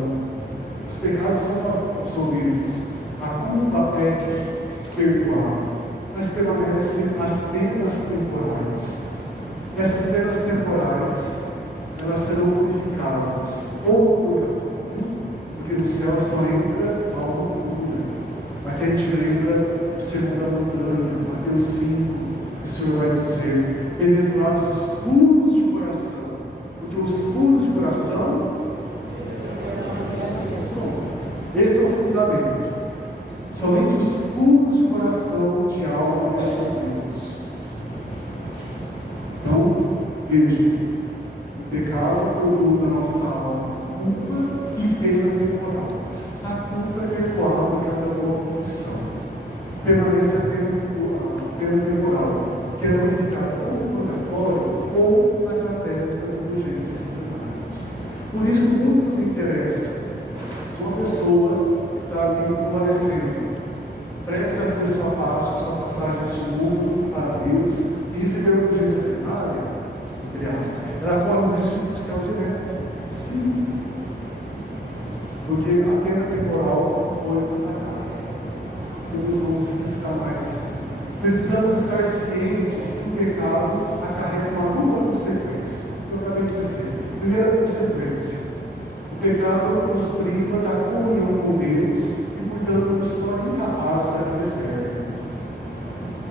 Os pecados são absolvidos, a culpa é perdoada, mas permanecem as penas temporais. Essas penas temporais, elas serão purificadas ou porque no céu só entra a loucura. Aqui a gente lembra o sermão da montanha, Mateus 5, o Senhor vai dizer: bem-aventurados os puros de coração, coração. Esse é o fundamento. Somente os puros de coração, de alma, é Deus. Então, veja, o pecado produz a nossa alma culpa e pena temporal. A culpa é temporal porque ela é uma confissão. Permanece a pena temporal, que é modificada ou no purgatório ou através das indulgências satanas. Por isso, muito nos interessa. Se uma pessoa está ali convalescendo, presta a fazer sua Páscoa, sua passagem deste mundo para Deus e receber uma urgência plenária, entre aspas, ela corre o risco do céu direto. Sim. Porque a pena temporal foi apagada. Deus não nos esquecerá mais. Precisamos estar cientes que o pecado acarreta uma dupla consequência. Eu acabei de dizer. Primeira consequência. O pecado nos priva da comunhão com Deus e, portanto, nos torna incapazes da vida eterna.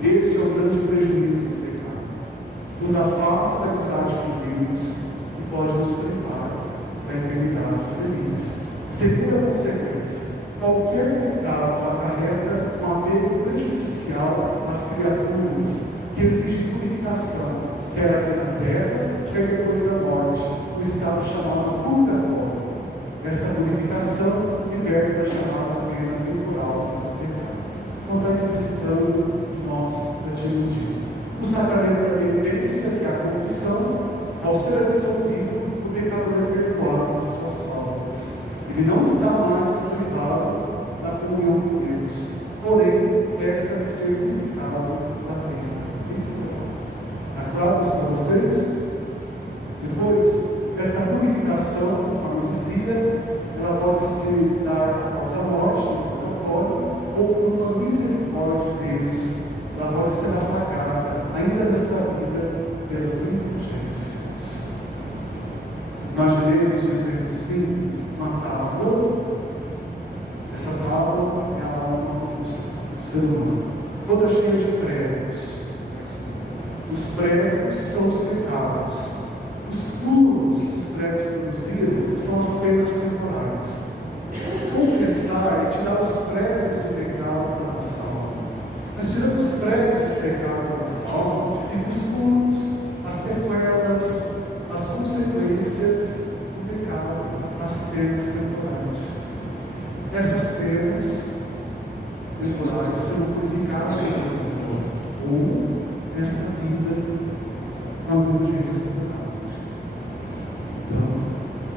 Este é o grande prejuízo do pecado. Nos afasta da amizade com Deus e pode nos privar da eternidade feliz. Segunda consequência: qualquer pecado acarreta um apego prejudicial às criaturas, que exige purificação, quer aqui na terra, quer depois da morte, o estado chamado purgatório. Esta purificação liberta da chamada pena temporal do pecado. Não está explicitando, nós já tínhamos dito. O sacramento da penitência, que é a confissão, ao ser absolvido, o pecador é perdoado das suas faltas. Ele não está mais privado da comunhão com Deus. Porém, esta deve ser purificada da pena temporal. Está claro isso para vocês? Depois, esta purificação, ela pode se dar após a morte, ou por uma misericórdia de Deus. Ela pode ser apagada, ainda nesta vida, pelas indulgências. Imaginemos um exemplo simples: uma tábua. Essa tábua é a alma do ser humano, toda cheia de pregos. Os pregos são os pecados. Os furos dos pregos produzidos são as penas temporais. Confessar é tirar os pregos do pecado da nossa alma. Mas tirando os pregos dos pecados da nossa alma, ficam os furos, as sequelas, as consequências do pecado, as penas temporais. Essas penas temporais são purificadas ou nesta vida nas indulgências temporais. Então,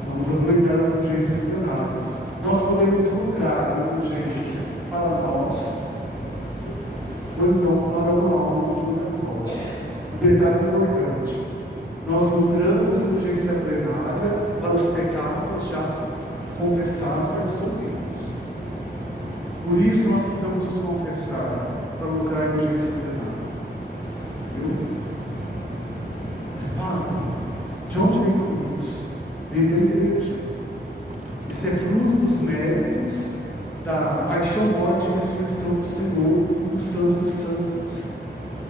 vamos aproveitar as indulgências temporais. Nós podemos lucrar a indulgência para nós, ou então para o alma do purgatório. O detalhe importante: nós lucramos a indulgência plenária para os pecados já confessados e absolvidos. Por isso, nós precisamos nos confessar para lucrar a indulgência plenária. Mas, Padre, de onde vem tudo isso? Vem da igreja. Isso é fruto dos méritos da paixão, morte e ressurreição do Senhor e dos santos e santas.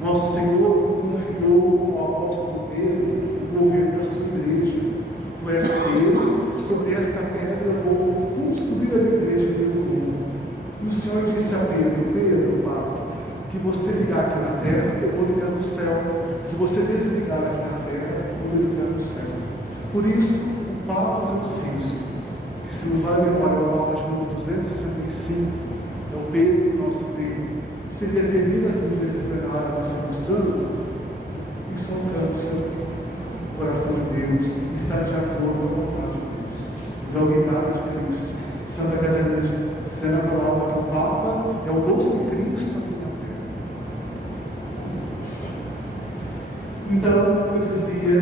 Nosso Senhor confiou ao apóstolo Pedro o governo da sua igreja. Tu és Pedro, sobre esta pedra vou construir a minha igreja de mundo. E o Senhor disse a Pedro: Pedro, Pai, que você ligar aqui na terra, eu vou ligar no céu. Que você desligar aqui na terra, eu vou desligar no céu. Por isso, o Papa Francisco, que se não vai lembrar é o Papa de número 265, é o Pedro, nosso Pedro, se determina as indulgências plenárias a ser um santo, isso alcança o coração de Deus e está de acordo com a vontade de Deus, da unidade de Cristo. Santa Catarina de Sena falava que o Papa é o doce Cristo aqui na terra. Então, eu dizia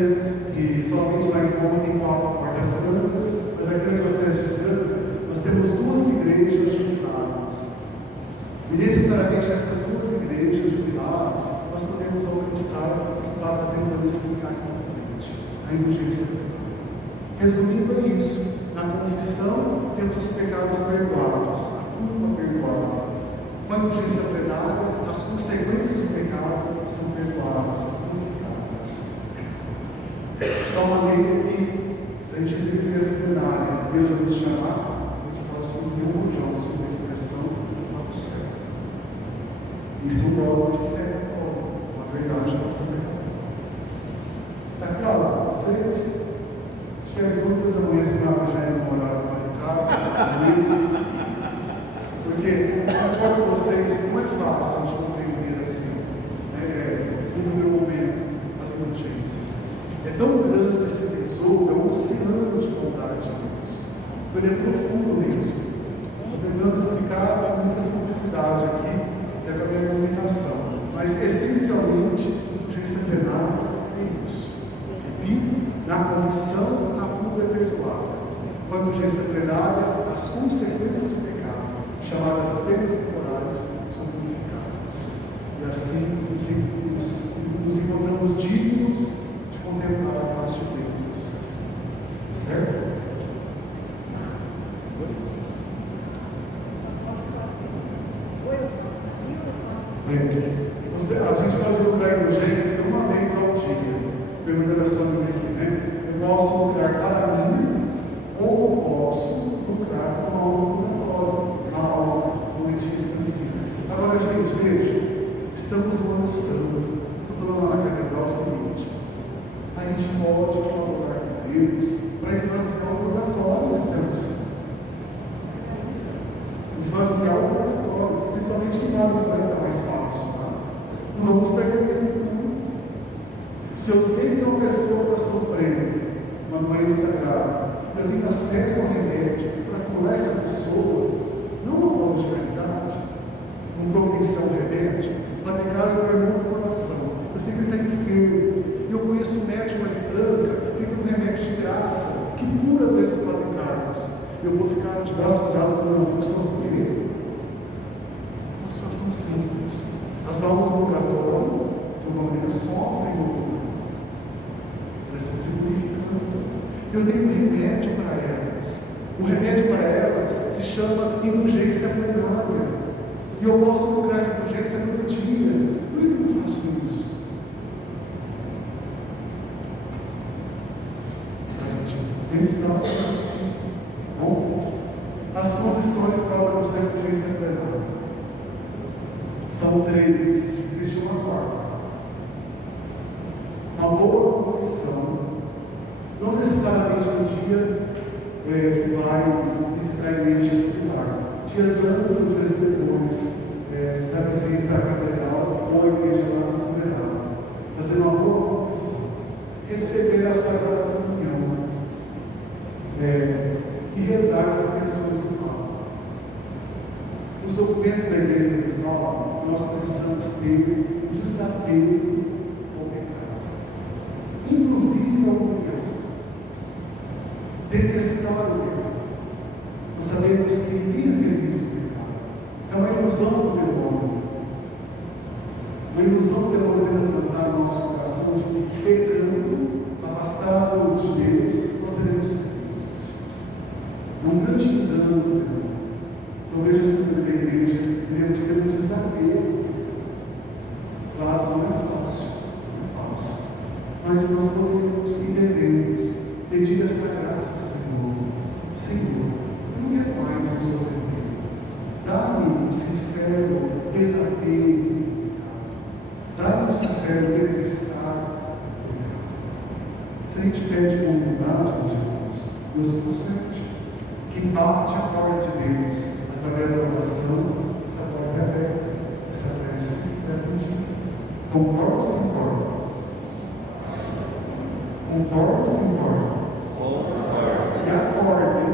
que somente lá em Roma tem 4 portas santas, mas aqui na Diocese de Franca nós temos 2 igrejas jubiladas. E necessariamente nessas 2 igrejas jubiladas nós podemos alcançar o que o Papa está tentando explicar aqui na frente: a indulgência plenária. Resumindo é isso: na confissão temos os pecados perdoados, a culpa perdoada. Com a indulgência plenária, as consequências do pecado são perdoadas, purificadas. De tal maneira que, se a gente exercer vocês? Se tiverem dúvidas, amanhã eles marcam já no horário marcado, porque, concordo com vocês, não é fácil a gente compreender assim, no meu momento, as emergências. É tão grande esse tesouro, é um oceano de bondade de Deus. Então, ele é profundo mesmo. Estou tentando explicar com muita simplicidade aqui, até com a minha argumentação. Mas, essencialmente, urgência plenária é isso. Repito, na confissão, a culpa é perdoada. Quando urgência plenária, as consequências do pecado, chamadas penas temporárias, são purificadas. E assim nos encontramos dignos de contemplar a face de Deus no céu. Certo? A gente pode procurar urgência uma vez ao dia. Perguntando a sua amiga aqui, né? Eu posso lucrar para mim, ou eu posso lucrar com a aula ambulatória, na aula do Letícia Francisca. Agora, gente, veja, estamos no ano santo. Estou falando lá na catedral o seguinte: a gente pode colaborar com Deus para esvaziar o purgatório nesse ano santo. Esvaziar o purgatório, principalmente que nada vai estar mais fácil. Não vamos perder tempo. Se eu sei que uma pessoa está sofrendo uma doença grave, eu tenho acesso ao remédio para curar essa pessoa, não uma forma de caridade, não providenciar um remédio, lá em casa meu irmão do coração, eu sei que ele está enfermo, e eu conheço um médico lá em Franca que tem um remédio de graça, que cura a doença do Padre Carlos. Eu vou ficar de braço cruzado com o meu irmão sofrer. Uma situação simples. As almas do purgatório, pelo menos, sofrem no purgatório. Elas estão se purificando. Eu tenho um remédio para elas. O remédio para elas se chama indulgência plenária. E eu posso colocar essa indulgência todo dia. Por que eu não faço isso? Para a gente pensar. Bom, as condições para alcançar a indulgência plenária são 3, existe uma quarta. Uma boa confissão, não necessariamente no dia que vai visitar a igreja de pilar. Dias antes ou dias depois da visita à catedral ou à igreja lá no funeral. Fazer uma boa confissão. Receber a Sagrada Comunhão. E rezar as intenções do Papa. Os documentos da igreja que falam, nós precisamos ter desapego ao pecado, inclusive ao pecado, detestar o pecado. Nós sabemos que ninguém é feliz do pecado, é uma ilusão do demônio. Uma ilusão do demônio tentando plantar no nosso coração de que pecando, afastados de Deus, nós seremos felizes. É um grande engano do demônio. Eu vejo essa vida da igreja, devemos ter um desapego. Claro, não é fácil, mas nós podemos e devemos pedir essa graça ao Senhor. Senhor, eu não quero mais que eu sofrimento. Dá-me um sincero desapego. Dá-me um sincero detestar. Se a gente pede com humildade, meus irmãos, Deus concede. Quem bate a porta de Deus através da oração, essa porta é aberta, essa prece é atendida. Concorda ou se importa? Concorda ou se importa? Concorda. E acorda, hein?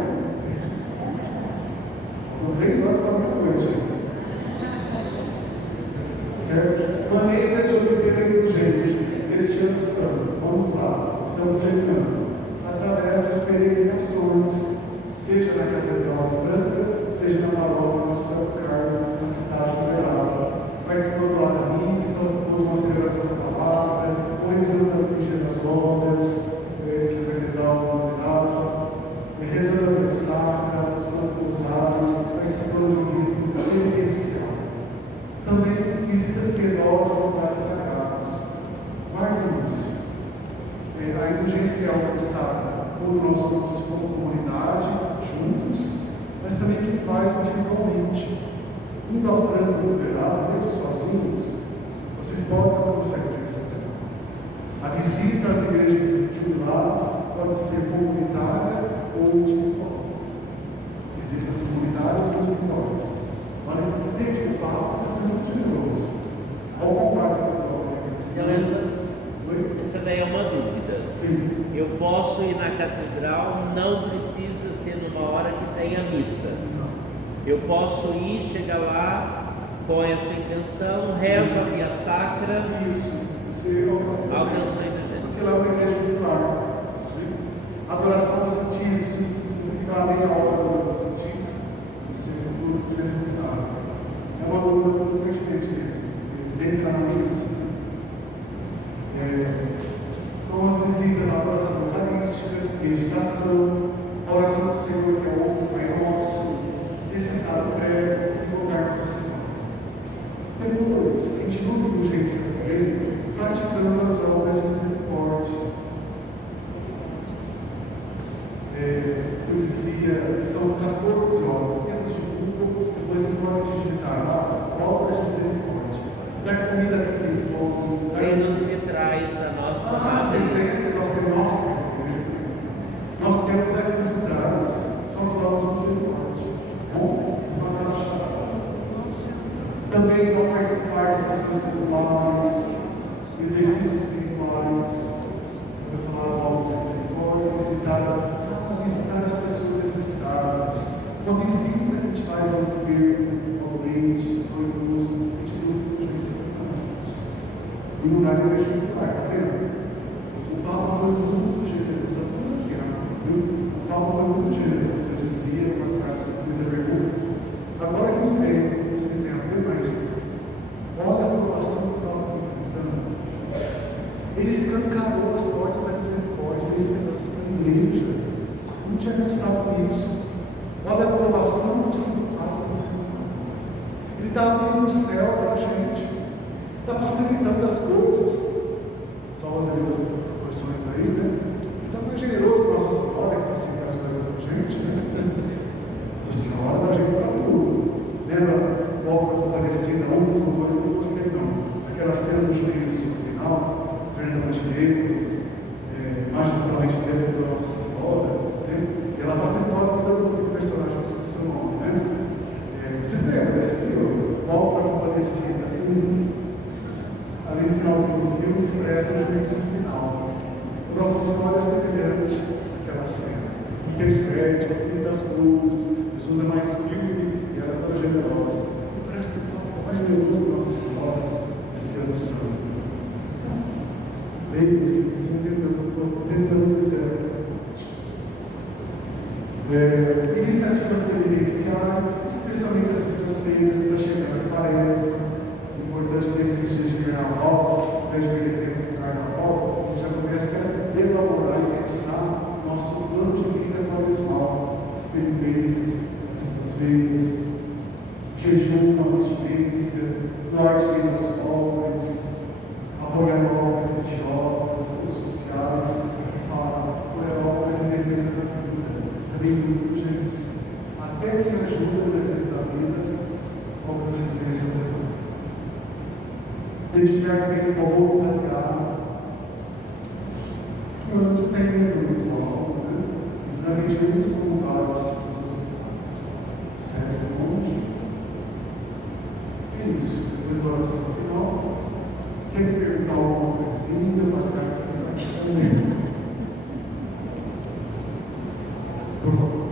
Estou 3 horas para meia-noite. Certo? Maneiras de obter indulgência este ano santo. Vamos lá, estamos terminando. Através de peregrinações, seja na Catedral de Franca, seja na paróquia do São Carlos, na cidade de Uberaba, participando lá da missa, ou de uma celebração da palavra, ou rezando a liturgia das obras, na Catedral de Uberaba, rezando a Sacra, o Santo Rosário, participando de um rito penitencial. Também visitas piedosas em lugares sagrados. Guardem isso. A indulgência é alcançada por nós como comunidade, juntos, mas também que vai individualmente. Indo à Franca do Uberaba, mesmo sozinhos, vocês podem alcançar a indulgência plenária. A visita às igrejas de individuais, pode ser comunitária ou individual. Visitas comunitárias ou individuais. Olha, entende? O Papa está sendo muito generoso. Ao comprar essa Então, essa daí é uma dúvida. Sim. Eu posso ir na catedral, não precisa ser numa hora que tenha missa. Eu posso ir, chegar lá com essa intenção, rezo a via sacra. Isso. Você alcança a gente. Porque lá é uma igreja jubilar. Adoração aos santíssimos, se você ficar meia hora aos santíssimos, você tudo necessitado. É uma dúvida muito pertinente mesmo. Dentro da missa. Com as visitas à adoração eucarística, meditação, a oração do Senhor, que é o Pai Nosso, recitado prévio e lugar social. Depois, a gente não tem urgência da igreja, praticando as obras de misericórdia. Eu dizia, são 14 horas, temos de Google, depois vocês podem digitar lá, obras de misericórdia. Da comida que tem fome. Tem nos vitrais da nossa vocês têm, nós temos aqui nos vitrais, são os obras de misericórdia. Bom, vocês vão relaxar. Também não participar de ações espirituais, exercícios espirituais. Eu vou falar da obra de misericórdia, visitar as pessoas necessitadas. Uma visita que a gente faz ao enfermo, ao doente, ao idoso, a gente tem muita urgência para e no lugar de igreja jubilar, está vendo? O Papa foi muito generoso, viu? O Papa foi muito generoso, eu dizia, para trás, que fiz a pergunta. Agora que não vem, vocês têm a ver, mas olha a aprovação que o Papa está enfrentando. Ele escancarou as portas da misericórdia, da esperança para a igreja. Não tinha pensado nisso. Olha a aprovação do Santo Papa. Ele está abrindo o céu para a gente. Está facilitando as coisas. Só as devidas proporções aí, né? Está mais generoso com Nossa Senhora, que facilita as coisas para a gente, né? Nossa Senhora dá jeito para tudo. Lembra o Alto da Compadecida, um por dois, eu não gostei não. Aquela cena do juízo no final, Fernanda Montenegro, magistralmente lembra da Nossa Senhora, né? E ela facilitou a vida do personagem que esqueci o nome, né? Vocês lembram desse filme? O Alto da Compadecida, ali no finalzinho do filme, expressa o juízo final. Nossa Senhora é semelhante àquela cena. Intercede, facilita as coisas. Jesus é mais firme e ela é toda generosa. E parece que o Papa é mais generoso que Nossa Senhora esse ano santo. Leio, vocês entendeu o que eu estou tentando dizer. Iniciativas previdenciais, especialmente as sextas-feiras, que está chegando, parece. Importante nesses dias de carnaval, para a gente perder tempo no carnaval, a gente já começa a elaborar e pensar nosso plano de vida quaresmal, as penitências, as sextas-feiras, jejum na abstinência, norte dos pobres, apoiar obras religiosas ou sociais, apoiar obras em defesa da vida, também de urgência, até que ajuda na defesa da vida, obras em defesa da vida. Dedicar tempo ao voluntariado, quando tem muito alto, né? E realmente muitos voluntários nos hospitais. Sério, longe. É isso. Depois da oração final, quem perguntar alguma coisinha, para trás também. Por favor.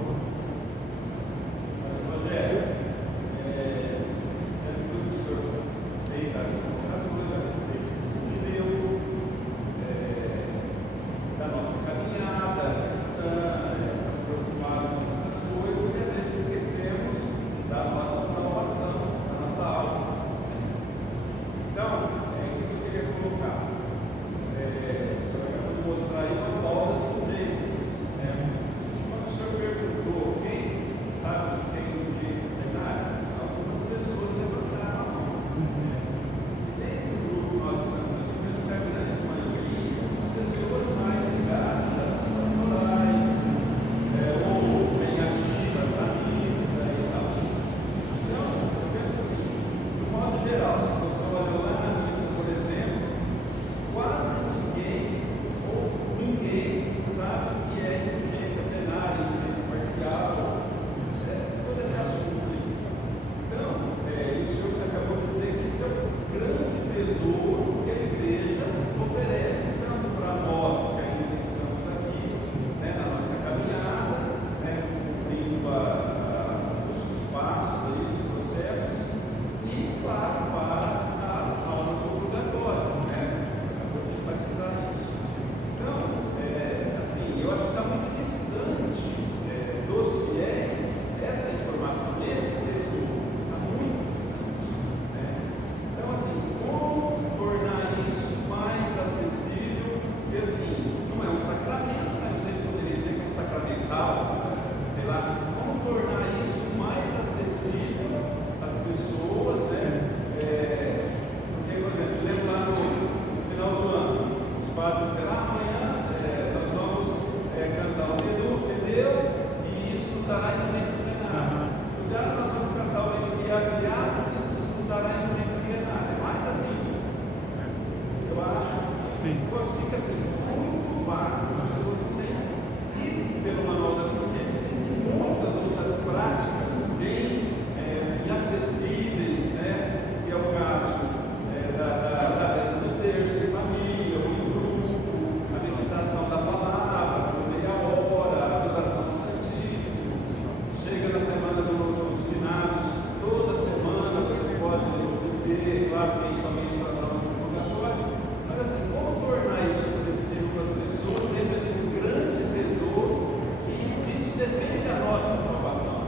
Mostrar aí Sim. Fica assim, muito vago. As pessoas não têm ido pelo manual das tendências. Existem muitas outras práticas bem acessíveis, né? Que é o caso da reza do terço em família, ou em grupo, a meditação da palavra, por meia hora, a adoração do Santíssimo. Chega na semana dos finados, toda semana você pode ter, claro, tem somente para as aulas do purgatório, mas assim, como tornar isso acessível para as pessoas, sempre esse grande tesouro, e disso depende a nossa salvação.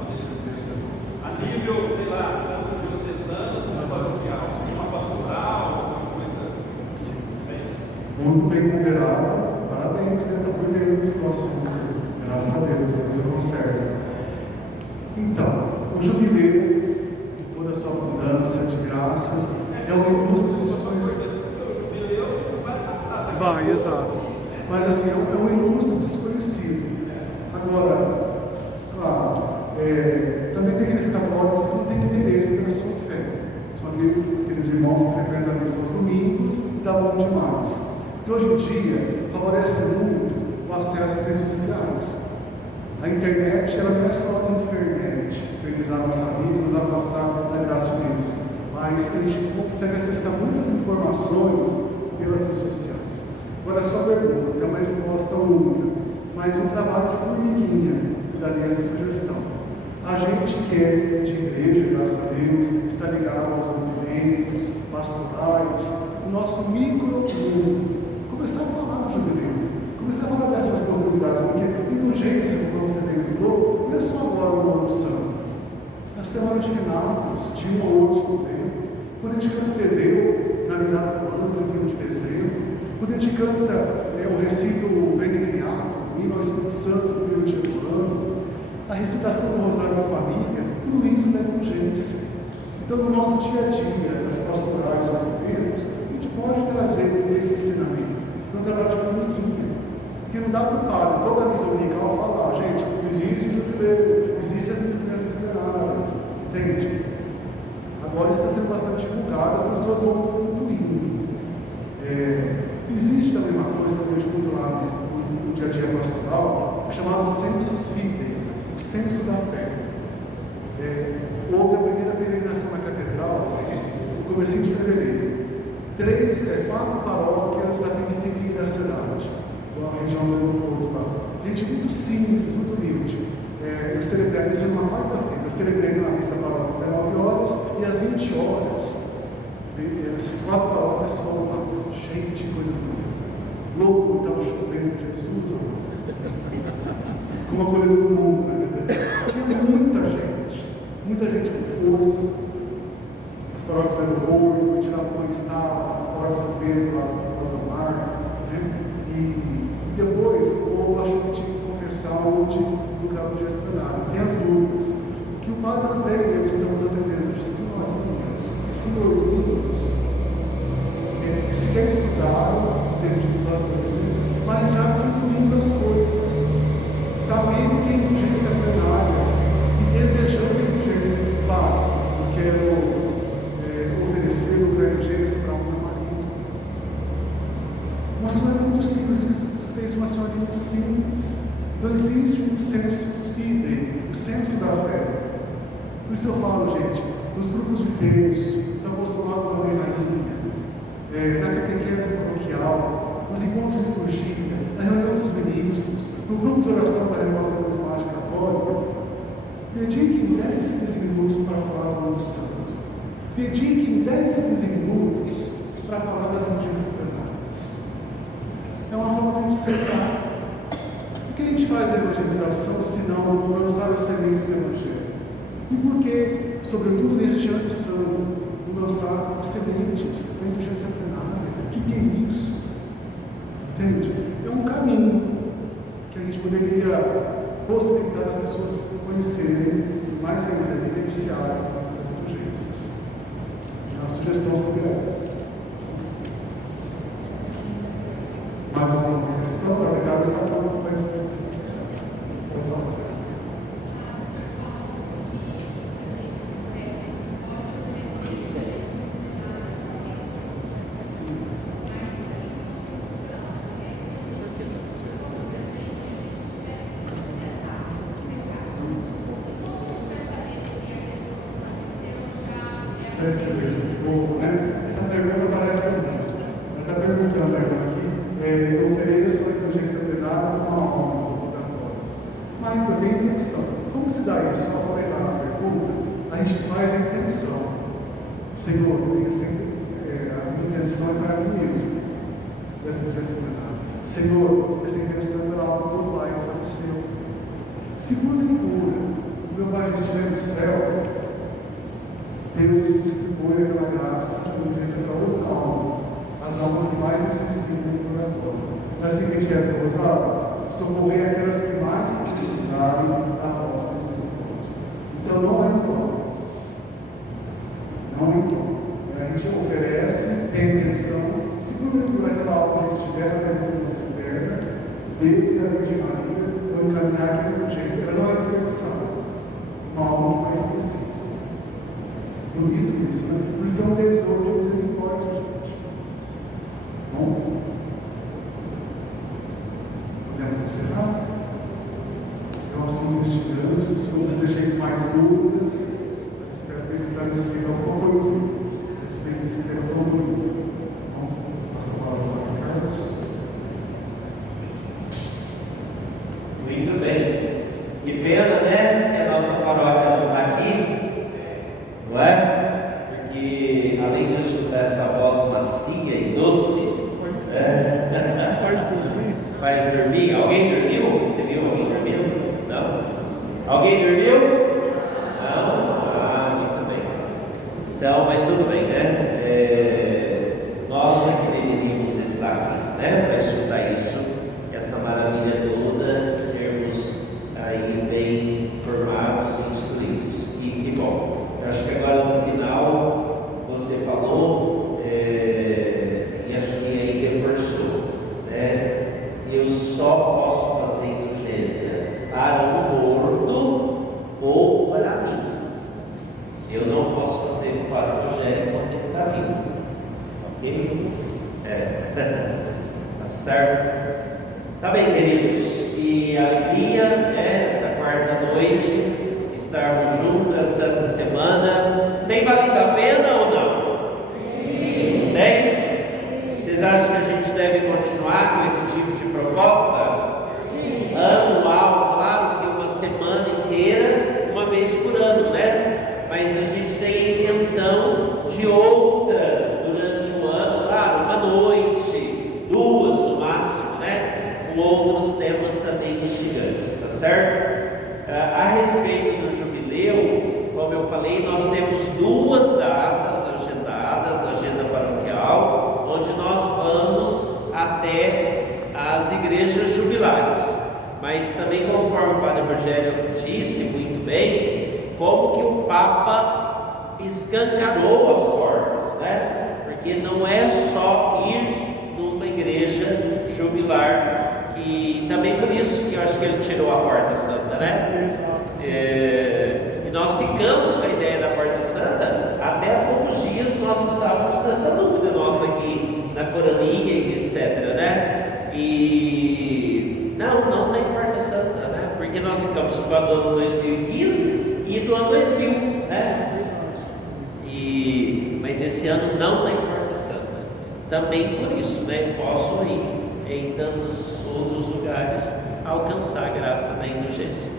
A nível, sei lá, diocesano, uma paroquial, uma pastoral, alguma coisa. Sim. Bem. Muito bem ponderado. Parabéns, você está por dentro do assunto. Graças a Deus, Deus conserva. Então, o jubileu, em toda a sua abundância de graças, é um ilustre desconhecido. O jubileu vai passar. Vai, exato. Mas assim, é um ilustre desconhecido. Agora, claro, também tem aqueles católicos que não têm interesse pela sua fé. São aqueles irmãos que frequentam a missa aos domingos e dá bom demais. Que hoje em dia favorece muito o acesso às redes sociais. A internet, ela não é só infernizar a nossa vida, nos afastar da graça de Deus, mas a gente consegue acessar muitas informações pelas redes sociais. Agora, a sua pergunta tem uma resposta única, mas um trabalho de formiguinha daria essa sugestão. A gente que é de igreja, graças a Deus, está ligado aos movimentos pastorais, o nosso micro-mundo, começar a falar do jubileu, começar a falar dessas possibilidades, porque indulgência, como você bem lembrou, não é só agora no ano santo. Na semana de finados, de um ou outro governo, quando a gente canta o Tedeu, na virada do ano, 31 de dezembro, quando a gente canta o recito Benigniato, hino ao Espírito Santo, no primeiro dia do ano, a recitação do Rosário da Família, tudo isso é indulgência. Então, no nosso dia a dia, nas pastorais ou governos, a gente pode trazer esse ensinamento para um trabalho de formiguinha. Porque não dá para o padre, toda a missa dominical, falar, gente, existe o jubileu, existem as crianças liberadas, entende? Agora isso está sendo bastante divulgado, as pessoas vão intuindo. Existe também uma coisa que eu vejo muito lá no dia a dia pastoral, chamado sensus fidei, o senso da fé. Houve a primeira peregrinação na catedral no comecinho de fevereiro. 4 paróquias da periferia da cidade, a região do Porto lá. Gente muito simples, muito humilde. Eu celebrei isso numa quarta-feira. Eu celebrei na missa paróquia às 19 horas e às 20 horas. Essas 4 paróquias foram lá, cheio de coisa bonita. Louco, estava chovendo, Jesus, como a colheita do mundo, né? Tinha muita gente com força. As paróquias do aeroporto, Tirapã estava, paróquias do Pedro lá do mar, né? E depois o povo achou que tinha que confessar onde no grau de explanar. Tem as dúvidas. O que o padre André e eu estamos atendendo de senhorinhas, senhorzinhos, que se quer estudar, ter de infância e adolescência, mas já intuindo as coisas, sabendo que a indulgência é plenária e desejando a indulgência. Padre, eu quero oferecer o grande indulgência para o meu marido. Uma senhora muito simples, escutei isso, uma senhora muito simples. Então existe um sensus fidei, o senso da fé. Por isso eu falo, gente, nos grupos de terço, nos apostolados da Mãe Rainha, na catequese paroquial, nos encontros de liturgia, na reunião dos ministros, no grupo de oração da renovação carismática católica, dediquem 10, 15 minutos para falar do Ano Santo. Dediquem 10, 15 minutos para falar das indulgências plenárias. É uma forma de sentar. Por que a gente faz a evangelização se não lançar as sementes do Evangelho? E por que, sobretudo neste ano santo, não lançar as sementes da indulgência plenária? O que é isso? Entende? É um caminho que a gente poderia possibilitar as pessoas conhecerem mais ainda, vivenciarem as indulgências. A sugestão seria essa. Mais uma questão, para pegar está falando para isso. cerveja do povo, né? Essa pergunta parece muito. Ela está perguntando aqui, eu ofereço a indulgência penal com uma honra no rogatório. Mas eu tenho intenção. Como se dá isso? Ao aproveitar a pergunta, a gente faz a intenção. Senhor, a minha intenção é para mim mesmo. Essa indulgência penal. Senhor, essa intenção era algo do meu pai que faleceu. Se porventura o meu pai estiver no céu, Deus distribui aquela graça e indulgência para outra alma, as almas que mais necessitam do purgatório. Não é assim que a gente reza no rosário? Socorrer aquelas que mais precisarem da vossa misericórdia. Então não é em vão. Não é em vão. A gente oferece, tem a intenção, se porventura aquela alma estiver na permanência eterna, Deus e a Virgem Maria vão encaminhar aquela urgência. Ela não é exceção, uma alma que mais precisa. Bonito isso, né? Por isso que é um tesouro de misericórdia, gente. Bom, podemos encerrar? É um assunto instigante, desculpa, deixei mais dúvidas, mas espero ter esclarecido alguma coisa a respeito desse tema tão bonito. Bom, passa a palavra para o Carlos. Muito bem. Que pena, né? Que a nossa paróquia não está aqui, não é? Porque além de escutar essa voz macia e doce, faz dormir. Alguém dormiu? Você viu alguém dormindo? Não? Alguém dormiu? Não? Ah, muito bem. Então, mas tudo bem, né? Nós é que deveríamos estar aqui, né? Para escutar isso, essa maravilha toda, sermos aí bem formados e instruídos. E que bom. Eu acho que agora no final você falou, e acho que aí reforçou, né? Eu só posso fazer indulgência para o morto ou para mim. Eu não posso fazer para o Rogério quando ele está vivo. Ok? Tá certo? Tá bem, queridos. E a alegria, essa quarta noite, estarmos juntas essa semana. Tem valido a pena ou não? Sim. Tem? Vocês acham que a gente deve continuar com esse tipo de proposta? Sim. Anual, claro que uma semana inteira, uma vez por ano, né? Mas a gente tem a intenção de outras durante o ano, claro, uma noite, duas no máximo, né? Com outros temas também instigantes, tá certo? A respeito do jubileu, como eu falei, nós temos duas datas agendadas na agenda paroquial, onde nós vamos até as igrejas jubilares. Mas também, conforme o Padre Rogério disse muito bem, como que o Papa escancarou as portas, né? Porque não é só ir numa igreja jubilar, que também por isso que eu acho que ele tirou a Porta Santa, né? E nós ficamos com a ideia da Porta Santa, até há poucos dias nós estávamos nessa dúvida, nós aqui na Forania e etc, né? E não tem Porta Santa, né? Porque nós ficamos com a do ano 2015 e do ano 2000, né? Mas esse ano não tem Porta Santa. Também por isso, né? Posso ir em tantos outros lugares alcançar a graça da indulgência.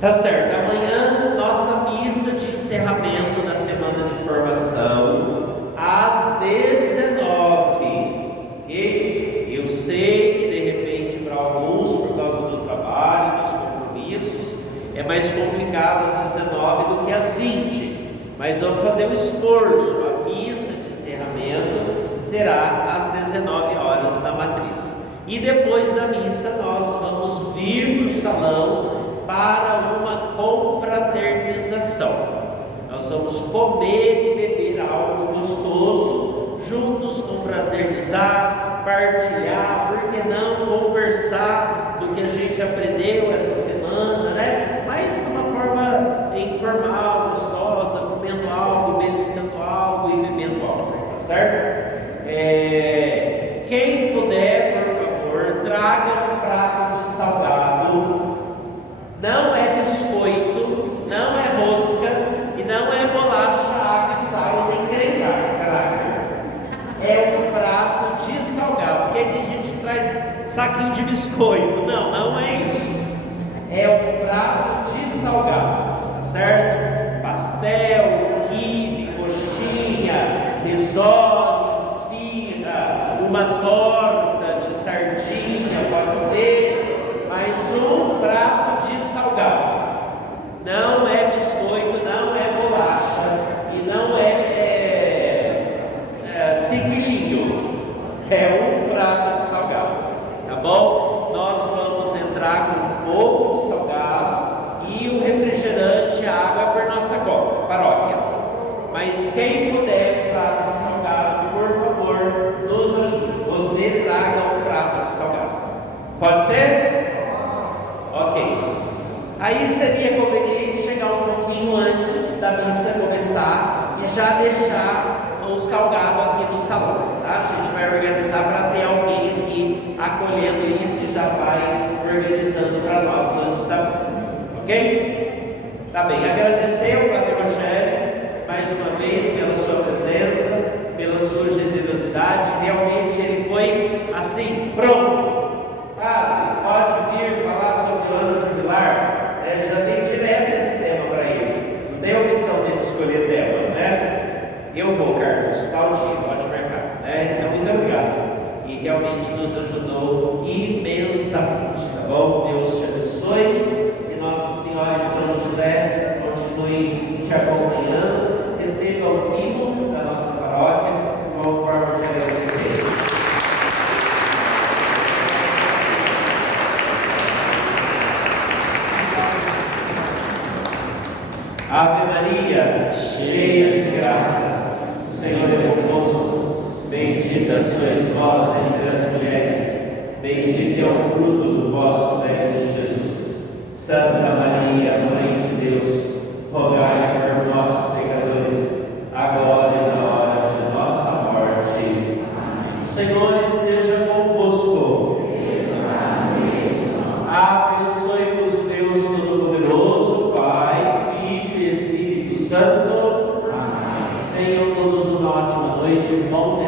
Tá certo, amanhã nossa missa de encerramento da semana de formação às 19, ok? Eu sei que de repente para alguns, por causa do trabalho, dos compromissos, é mais complicado às 19 do que às 20, mas vamos fazer um esforço. A missa de encerramento será às 19 horas na matriz. E depois da missa nós vamos vir para o salão para uma confraternização. Nós vamos comer e beber algo gostoso, juntos confraternizar, partilhar, por que não conversar do que a gente aprendeu essa semana, né? Mas de uma forma informal, gostosa, comendo algo, beliscando algo e bebendo algo, tá certo? Quem puder, por favor, traga um prato de salgado. Não é biscoito, não é rosca e não é bolacha, água e sal saquinho de biscoito. Não, não é isso. É um prato de salgado, tá certo? Pastel, quibe, coxinha, risole, esfirra, uma torta de sardinha, pode ser, mas um prato de salgado. Não é biscoito, não é bolacha e não é ciquilinho. É um prato de salgado, tá bom? Nós vamos entrar com um pouco de salgado e o refrigerante, a água por nossa paróquia. Mas quem puder um prato de salgado, por favor, nos ajude. Você traga um prato de salgado. Pode ser? Ok. Aí seria conveniente chegar um pouquinho antes da missa começar e já deixar o salgado aqui no salão, tá? A gente vai organizar para ter alguém aqui acolhendo isso e já vai organizando para nós antes da missa, ok? Tá bem, agradecer ao Padre Rogério mais uma vez pela sua presença, pela sua generosidade. Realmente ele foi assim, pronto. Padre, pode vir falar sobre o ano jubilar. Já dei direto esse tema para ele. Não tem opção dele escolher tema, né? Eu vou, Carlos, tal dia, pode marcar. Né? Então, muito obrigado. E realmente nos ajudou imensamente, tá bom? Deus te abençoe. E Nossa Senhora e São José continue te acompanhando. Receba o mimo da nossa paróquia, como forma de agradecer. Ave Maria, cheia de graça, o Senhor é convosco. Bendita sois vós entre as mulheres, bendito é o fruto do vosso ventre, Jesus. Santa Maria, Mãe de Deus, rogai por nós, pecadores, agora e na hora de nossa morte. O Senhor esteja convosco. Abençoe-vos o Deus Todo-Poderoso, Pai, Filho e Espírito Santo. Tenham todos uma ótima noite, bom